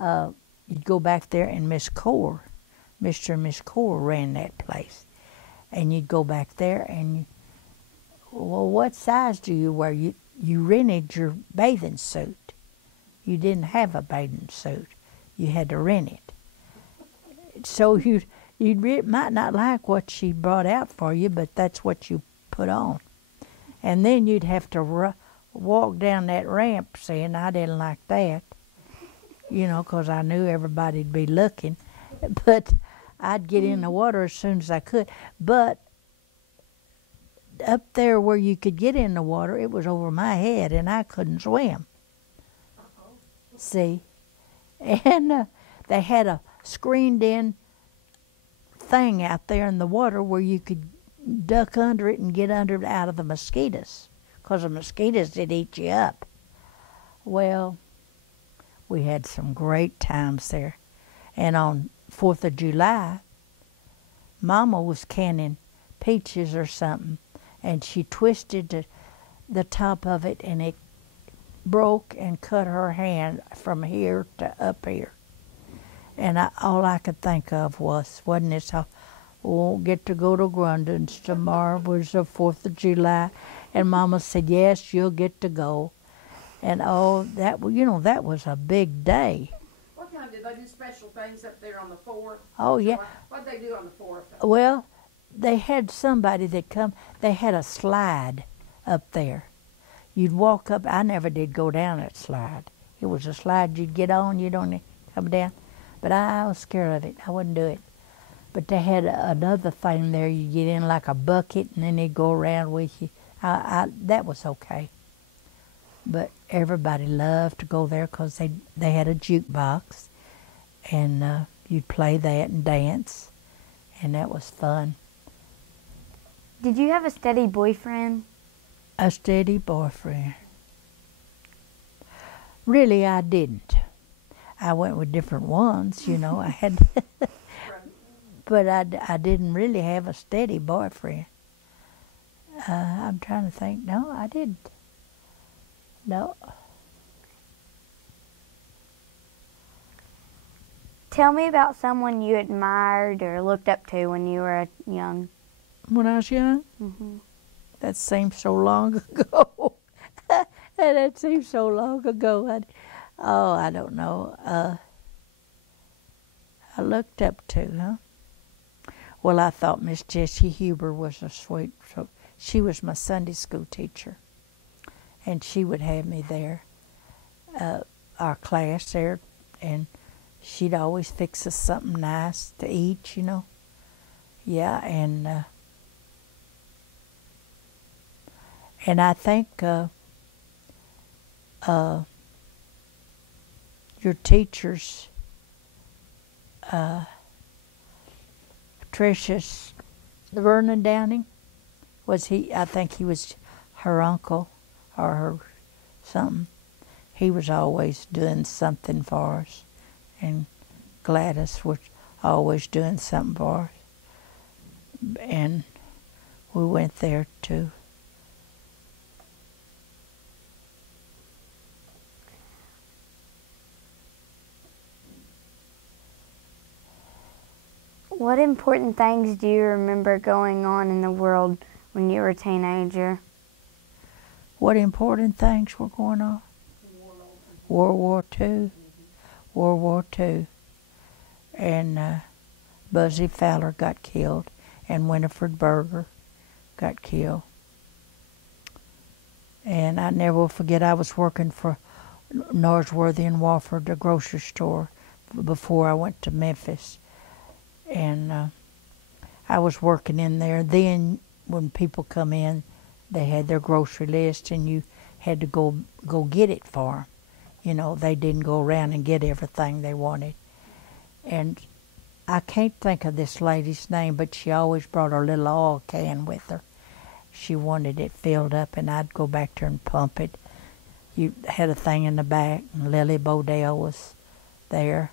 you'd go back there, and Mr. and Miss Core ran that place. And you'd go back there, and well, what size do you wear? You rented your bathing suit. You didn't have a bathing suit. You had to rent it. So you might not like what she brought out for you, but that's what you put on. And then you'd have to walk down that ramp, saying, I didn't like that, you know, 'cause I knew everybody'd be looking. But I'd get in the water as soon as I could. But up there where you could get in the water, it was over my head, and I couldn't swim. See? And they had a screened-in thing out there in the water where you could duck under it and get under it out of the mosquitoes, 'cause the mosquitoes did eat you up. Well, we had some great times there. And on 4th of July, Mama was canning peaches or something, and she twisted the top of it, and it broke and cut her hand from here to up here. And all I could think of wasn't this how we won't get to go to Grundon's tomorrow, was the 4th of July. And Mama said, yes, you'll get to go. And that was a big day. What time did they do special things up there on the 4th? Oh, yeah. What did they do on the 4th? Well, they had somebody that come, they had a slide up there. You'd walk up, I never did go down that slide. It was a slide you'd get on, you don't come down. But I was scared of it, I wouldn't do it. But they had another thing there, you get in like a bucket and then they'd go around with you. That was okay. But everybody loved to go there because they had a jukebox and you'd play that and dance, and that was fun. Did you have a steady boyfriend? A steady boyfriend? Really, I didn't. I went with different ones, I had, but I didn't really have a steady boyfriend. I'm trying to think. No, I didn't. No. Tell me about someone you admired or looked up to when you were young. When I was young? Mm-hmm. That seems so long ago. That seems so long ago. I don't know. I looked up to, huh? Well, I thought Miss Jessie Huber was a sweet, she was my Sunday school teacher. And she would have me there, our class there, and she'd always fix us something nice to eat, Yeah, and I think your teachers, Patricia's Vernon Downing, I think he was her uncle or her something. He was always doing something for us, and Gladys was always doing something for us. And we went there too. What important things do you remember going on in the world when you were a teenager? What important things were going on? World War II. Mm-hmm. World War II. And Buzzy Fowler got killed, and Winifred Berger got killed. And I never will forget, I was working for Norsworthy and Wofford, the grocery store, before I went to Memphis. And I was working in there. Then when people come in, they had their grocery list, and you had to go get it for them. They didn't go around and get everything they wanted. And I can't think of this lady's name, but she always brought her little oil can with her. She wanted it filled up, and I'd go back there and pump it. You had a thing in the back, and Lily Bodell was there.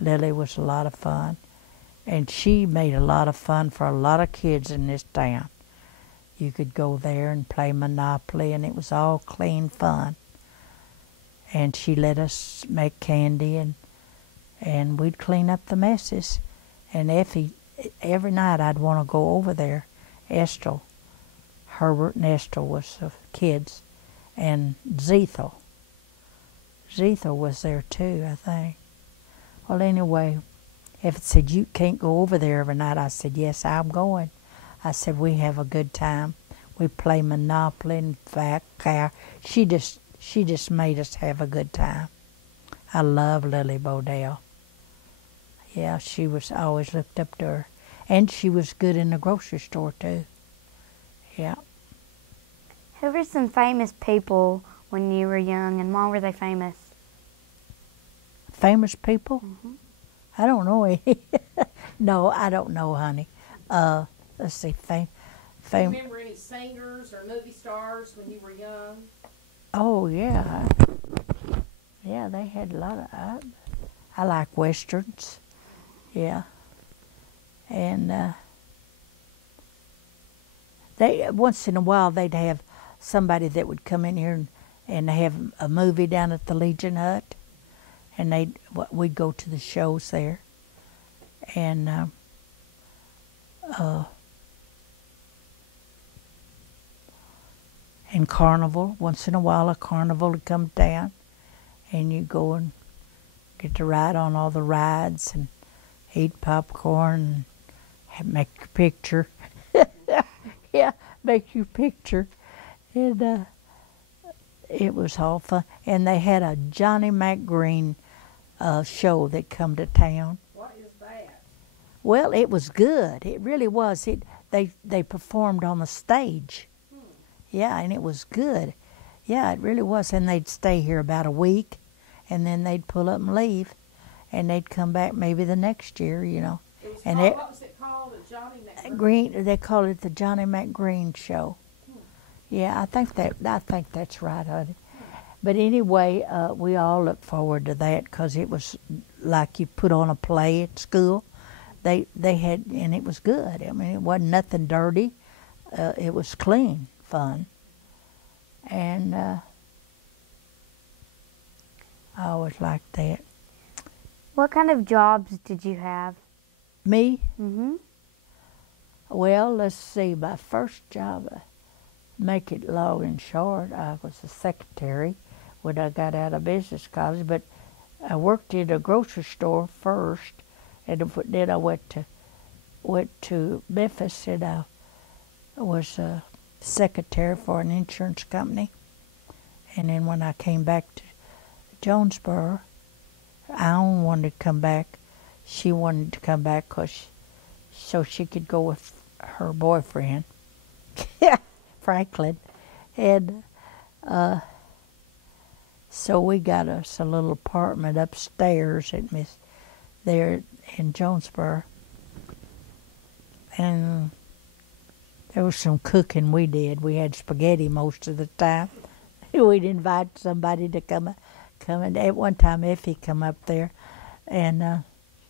Lily was a lot of fun. And she made a lot of fun for a lot of kids in this town. You could go there and play Monopoly, and it was all clean fun. And she let us make candy, and we'd clean up the messes. And Effie, every night I'd want to go over there. Estel, Herbert and Estel was the kids, and Zethel. Zethel was there too, I think. Well, anyway, Effie said, you can't go over there every night. I said, yes, I'm going. I said, we have a good time. We play Monopoly and Fat Cow. She just made us have a good time. I love Lily Bodell. Yeah, she was always looked up to her. And she was good in the grocery store too. Yeah. Who were some famous people when you were young, and why were they famous? Famous people? Mm-hmm. I don't know any. No, I don't know, honey. Let's see, Do you remember any singers or movie stars when you were young? Oh, yeah. Yeah, they had a lot of... I like westerns. Yeah. And they once in a while they'd have somebody that would come in here and they have a movie down at the Legion Hut, and we'd go to the shows there, and Carnival. Once in a while, a carnival would come down, and you go and get to ride on all the rides and eat popcorn and make your picture. Yeah, make your picture. And it was all fun. And they had a Johnny McGreen show that come to town. What is that? Well, it was good. It really was. They performed on the stage. Yeah, and it was good. Yeah, it really was. And they'd stay here about a week, and then they'd pull up and leave, and they'd come back maybe the next year, you know. It was And called, what was it called? The Johnny McGreen? Green, they call it the Johnny McGreen Show. Yeah, I think that's right, honey. But anyway, we all look forward to that because it was like you put on a play at school. They had, and it was good. I mean, it wasn't nothing dirty. It was clean fun. And I always liked that. What kind of jobs did you have? Me? Mm-hmm. Well, let's see. My first job, make it long and short, I was a secretary when I got out of business college. But I worked in a grocery store first, and then I went to Memphis, and I was a secretary for an insurance company. And then when I came back to Jonesboro, Alan wanted to come back. She wanted to come back so she could go with her boyfriend, Franklin. And so we got us a little apartment upstairs there in Jonesboro. And there was some cooking we did. We had spaghetti most of the time. We'd invite somebody to come and at one time Effie come up there, and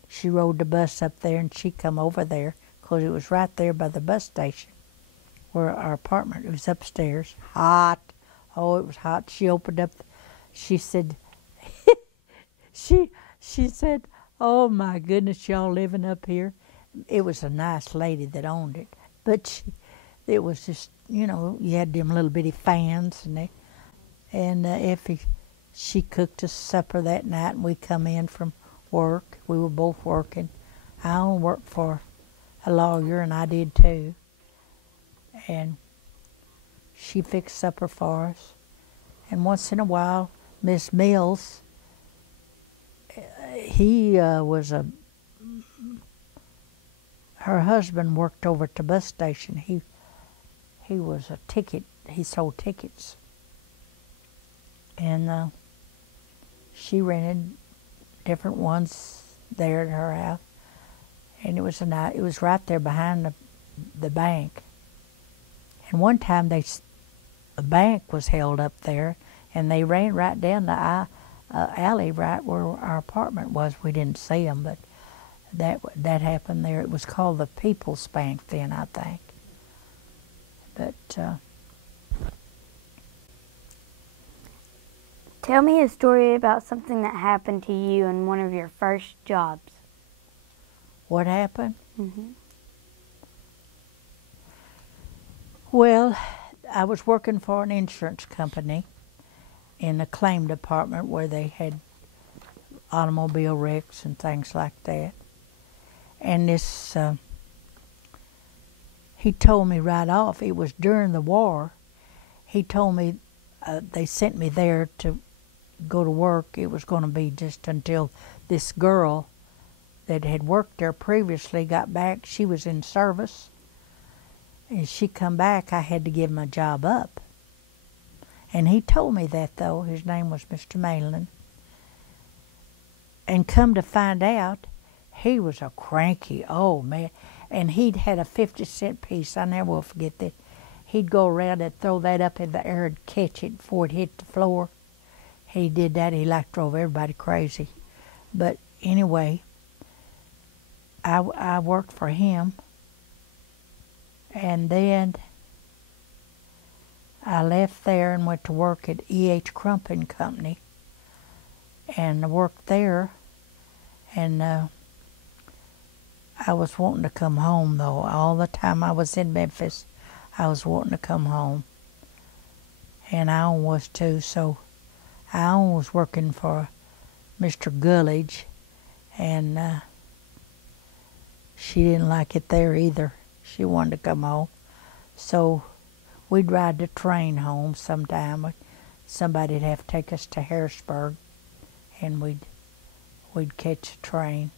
she rode the bus up there, and she come over there because it was right there by the bus station where our apartment. It was upstairs. Hot. Oh, it was hot. She opened up. She said, she said, "Oh my goodness, y'all living up here." It was a nice lady that owned it, but it was just, you know, you had them little bitty fans, and Effie, she cooked us supper that night, and we come in from work. We were both working. Alan worked for a lawyer, and I did too. And she fixed supper for us. And once in a while, Miss Mills, her husband worked over at the bus station. He was he sold tickets. And she rented different ones there at her house. And it was right there behind the bank. And one time the bank was held up there, and they ran right down the alley right where our apartment was. We didn't see them, but that happened there. It was called the People's Bank then, I think. But Tell me a story about something that happened to you in one of your first jobs. what happened? Mm-hmm. Well, I was working for an insurance company in the claim department where they had automobile wrecks and things like that. And this, he told me right off, it was during the war, he told me they sent me there to go to work. It was going to be just until this girl that had worked there previously got back. She was in service. And she come back, I had to give my job up. And he told me that, though. His name was Mr. Malin. And come to find out, he was a cranky old man. And he'd had a 50-cent piece. I never will forget that. He'd go around and throw that up in the air and catch it before it hit the floor. He did that. He like drove everybody crazy. But anyway, I worked for him. And then I left there and went to work at E.H. Crump and Company, and I worked there, and I was wanting to come home, though. All the time I was in Memphis, I was wanting to come home. And Alan was too, so Alan was working for Mr. Gullidge, and she didn't like it there either. She wanted to come home. So we'd ride the train home sometime. Somebody'd have to take us to Harrisburg, and we'd catch a train.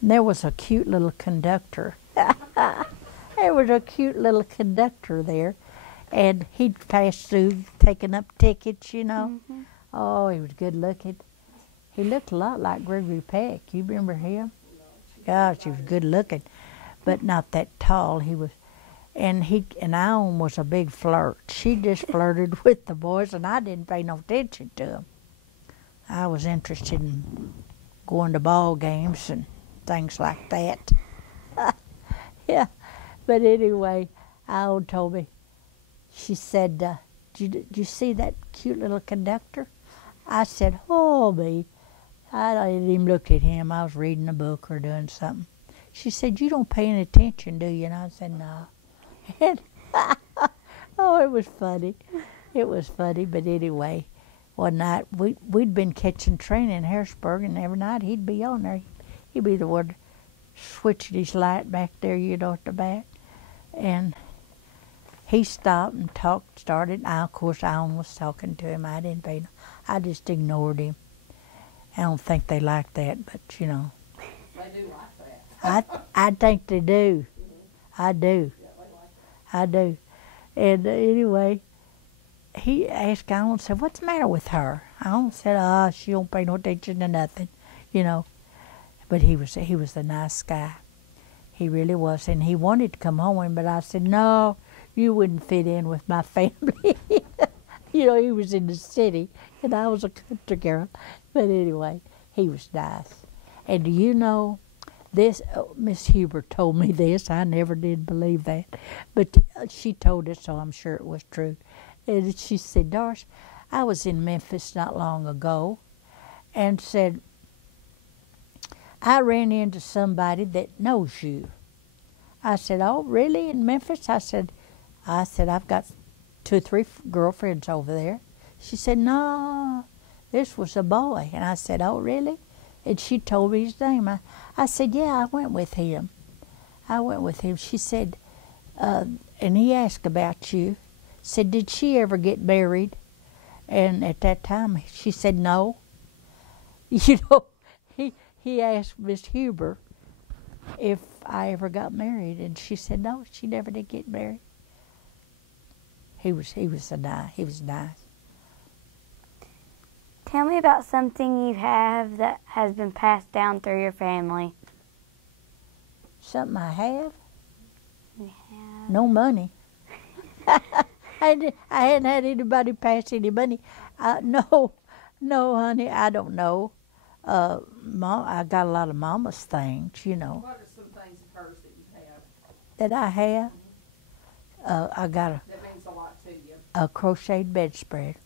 And there was a cute little conductor. There was a cute little conductor there, and he'd pass through taking up tickets, you know. Mm-hmm. Oh, he was good looking. He looked a lot like Gregory Peck. You remember him? Gosh, he was good looking, but not that tall. He was, and Alan was a big flirt. She just flirted with the boys, and I didn't pay no attention to them. I was interested in going to ball games and things like that. Yeah, but anyway, Alan told me. She said, "Did you see that cute little conductor?" I said, "Oh, me." I didn't even look at him. I was reading a book or doing something. She said, "You don't pay any attention, do you?" And I said, "No." And oh, it was funny. It was funny. But anyway, one night we'd been catching train in Harrisburg, and every night he'd be on there. He'd be the one switching his light back there, you know, at the back. And he stopped and started. Of course, Alan was talking to him. I didn't pay no. I just ignored him. I don't think they like that, but you know. They do like that. I think they do. I do. Yeah, they like that. I do. And anyway, he asked Alan, said, "What's the matter with her?" Alan said, she don't pay no attention to nothing, you know. But he was a nice guy. He really was. And he wanted to come home, but I said, "No, you wouldn't fit in with my family." You know, he was in the city, and I was a country girl. But anyway, he was nice. And do you know, this, Miss Huber told me this. I never did believe that. But she told us, so I'm sure it was true. And she said, "Doris, I was in Memphis not long ago," and said, "I ran into somebody that knows you." I said, "Oh, really, in Memphis?" I said, "I've got 2 or 3 girlfriends over there." She said, "No, this was a boy." And I said, "Oh, really?" And she told me his name. I said, "Yeah, I went with him. I went with him." She said, and he asked about you. Said, "Did she ever get married?" And at that time, she said, "No." You know, he asked Miss Huber if I ever got married, and she said, "No, she never did get married." He was nice. Tell me about something you have that has been passed down through your family. Something I have? You have. No money. I hadn't had anybody pass any money. No, honey, I don't know. Mom, I got a lot of Mama's things, you know. What are some things of hers that you have? That I have? I got That means a lot to you. a crocheted bedspread.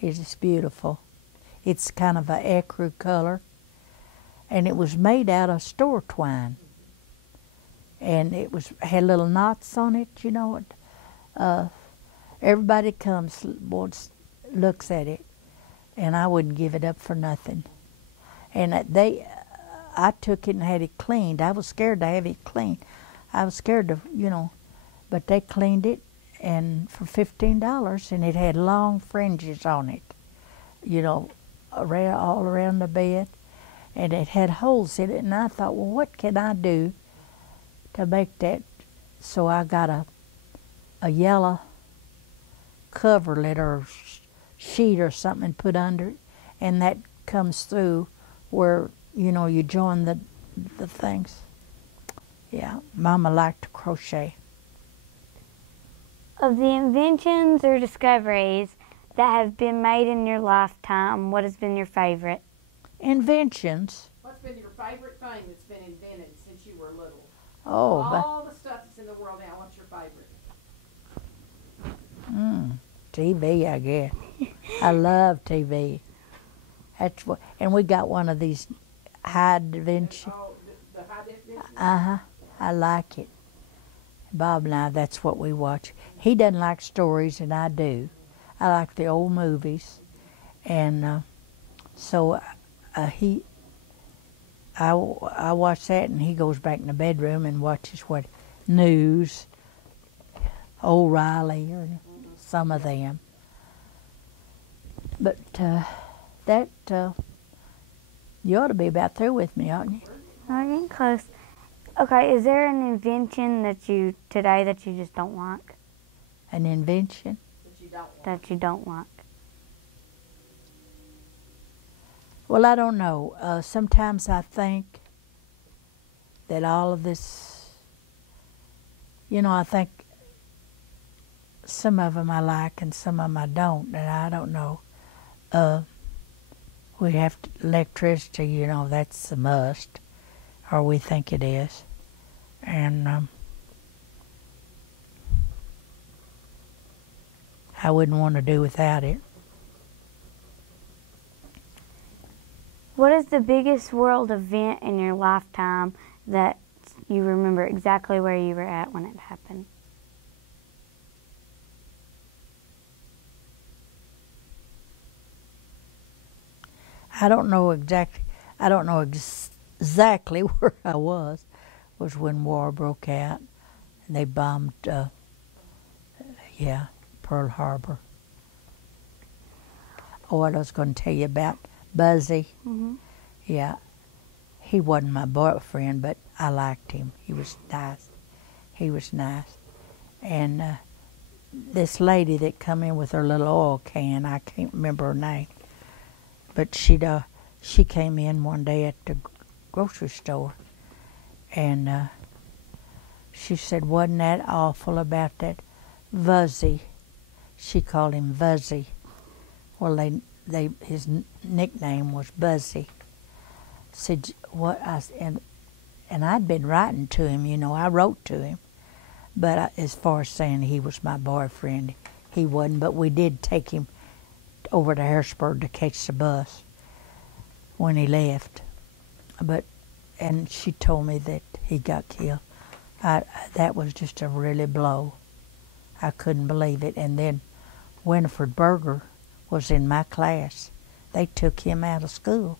It's beautiful. It's kind of an ecru color, and it was made out of store twine. And it had little knots on it, you know. Everybody comes, looks at it, and I wouldn't give it up for nothing. And I took it and had it cleaned. I was scared to have it cleaned. I was scared to, you know, but they cleaned it, and for $15, and it had long fringes on it, you know, all around the bed, and it had holes in it. And I thought, well, what can I do to make that? So I got a yellow coverlet or sheet or something and put under it, and that comes through where, you know, you join the things. Yeah, Mama liked to crochet. Of the inventions or discoveries that have been made in your lifetime, what has been your favorite? Inventions? What's been your favorite thing that's been invented since you were little? Oh, All the stuff that's in the world now, what's your favorite? TV, I guess. I love TV. That's what, and we got one of these high definition. Oh, the high definition? I like it. Bob and I, that's what we watch. He doesn't like stories, and I do. I like the old movies, and so I watch that, and he goes back in the bedroom and watches what news, O'Reilly, or some of them. But that you ought to be about through with me, oughtn't you? We're getting close. Okay, is there an invention today that you just don't like? An invention? That you don't like? Well, I don't know. Sometimes I think that all of this, I think some of them I like and some of them I don't, and I don't know. We have electricity, that's a must, or we think it is. And I wouldn't want to do without it. What is the biggest world event in your lifetime that you remember exactly where you were at when it happened? I don't know exactly where I was when war broke out and they bombed Pearl Harbor. Oh, what I was going to tell you about Buzzy. Mm-hmm. Yeah, he wasn't my boyfriend, but I liked him. He was nice. And this lady that come in with her little oil can, I can't remember her name, but she came in one day at the grocery store, and she said, "Wasn't that awful about that Vuzzy?" She called him Vuzzy. Well, his nickname was Buzzy. Said what and I'd been writing to him, I wrote to him, but as far as saying he was my boyfriend, he wasn't. But we did take him over to Harrisburg to catch the bus when he left. And she told me that he got killed. That was just a really blow. I couldn't believe it. And then Winifred Berger was in my class. They took him out of school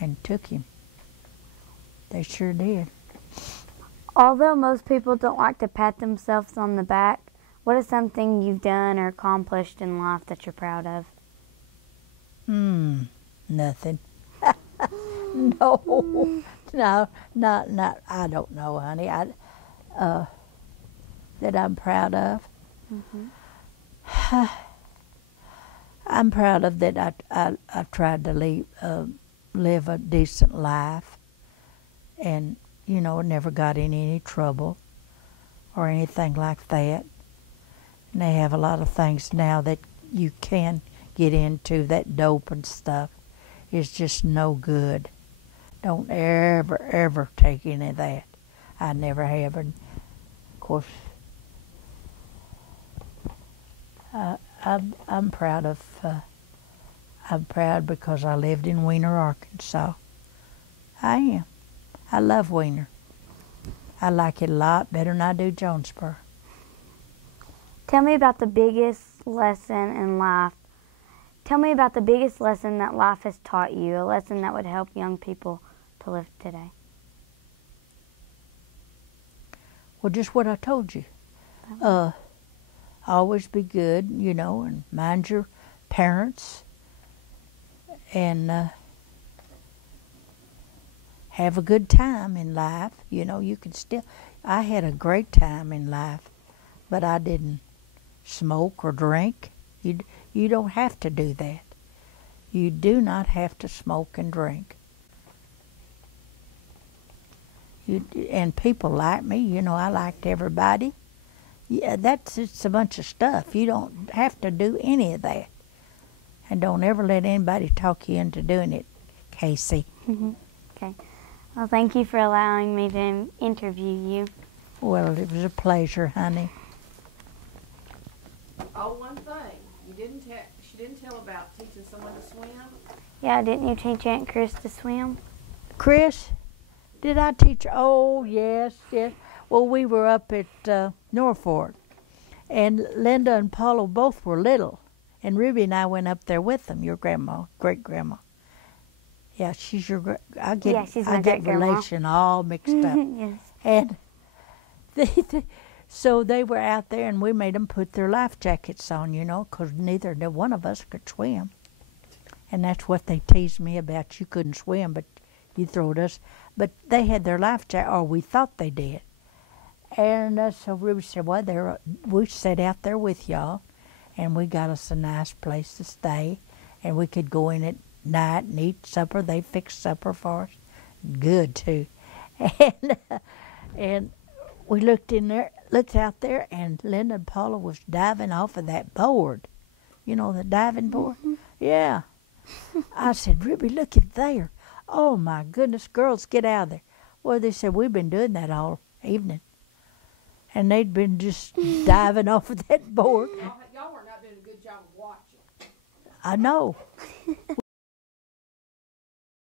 and took him. They sure did. Although most people don't like to pat themselves on the back, what is something you've done or accomplished in life that you're proud of? Nothing. No, not. I don't know, honey. That I'm proud of. Mm-hmm. I'm proud of that. I tried to live a decent life, and never got in any trouble or anything like that. And they have a lot of things now that you can get into. That dope and stuff is just no good. Don't ever take any of that. I never have. And of course, I'm proud of. I'm proud because I lived in Weiner, Arkansas. I am. I love Weiner. I like it a lot better than I do Jonesboro. Tell me about the biggest lesson in life. Tell me about the biggest lesson that life has taught you, a lesson that would help young people to live today. Well, just what I told you. Always be good, and mind your parents, and have a good time in life. You can still. I had a great time in life, but I didn't smoke or drink. You don't have to do that. You do not have to smoke and drink. And people like me. I liked everybody. Yeah, that's just a bunch of stuff. You don't have to do any of that. And don't ever let anybody talk you into doing it, Casey. Mm-hmm. Okay. Well, thank you for allowing me to interview you. Well, it was a pleasure, honey. Oh, one thing, she didn't tell about teaching someone to swim. Yeah, didn't you teach Aunt Chris to swim? Chris, did I teach? Oh, yes, yes. Well, we were up at Norfolk, and Linda and Paula both were little, and Ruby and I went up there with them. Your grandma, great grandma. Yeah, she's your. I get Yeah, she's my I get great-grandma. relation all mixed up, Yes. and so they were out there, and we made them put their life jackets on, you know, 'cause neither one of us could swim. And that's what they teased me about. You couldn't swim, but you throwed us. But they had their life jacket, or we thought they did. And so Ruby said, well, we sat out there with y'all, and we got us a nice place to stay, and we could go in at night and eat supper. They fixed supper for us. Good, too. And we looked out there, and Linda and Paula was diving off of that board. You know, the diving board? Mm-hmm. Yeah. I said, Ruby, look at there. Oh, my goodness, girls, get out of there. Well, they said, we've been doing that all evening. And they'd been just diving off of that board. Y'all were not doing a good job of watching. I know.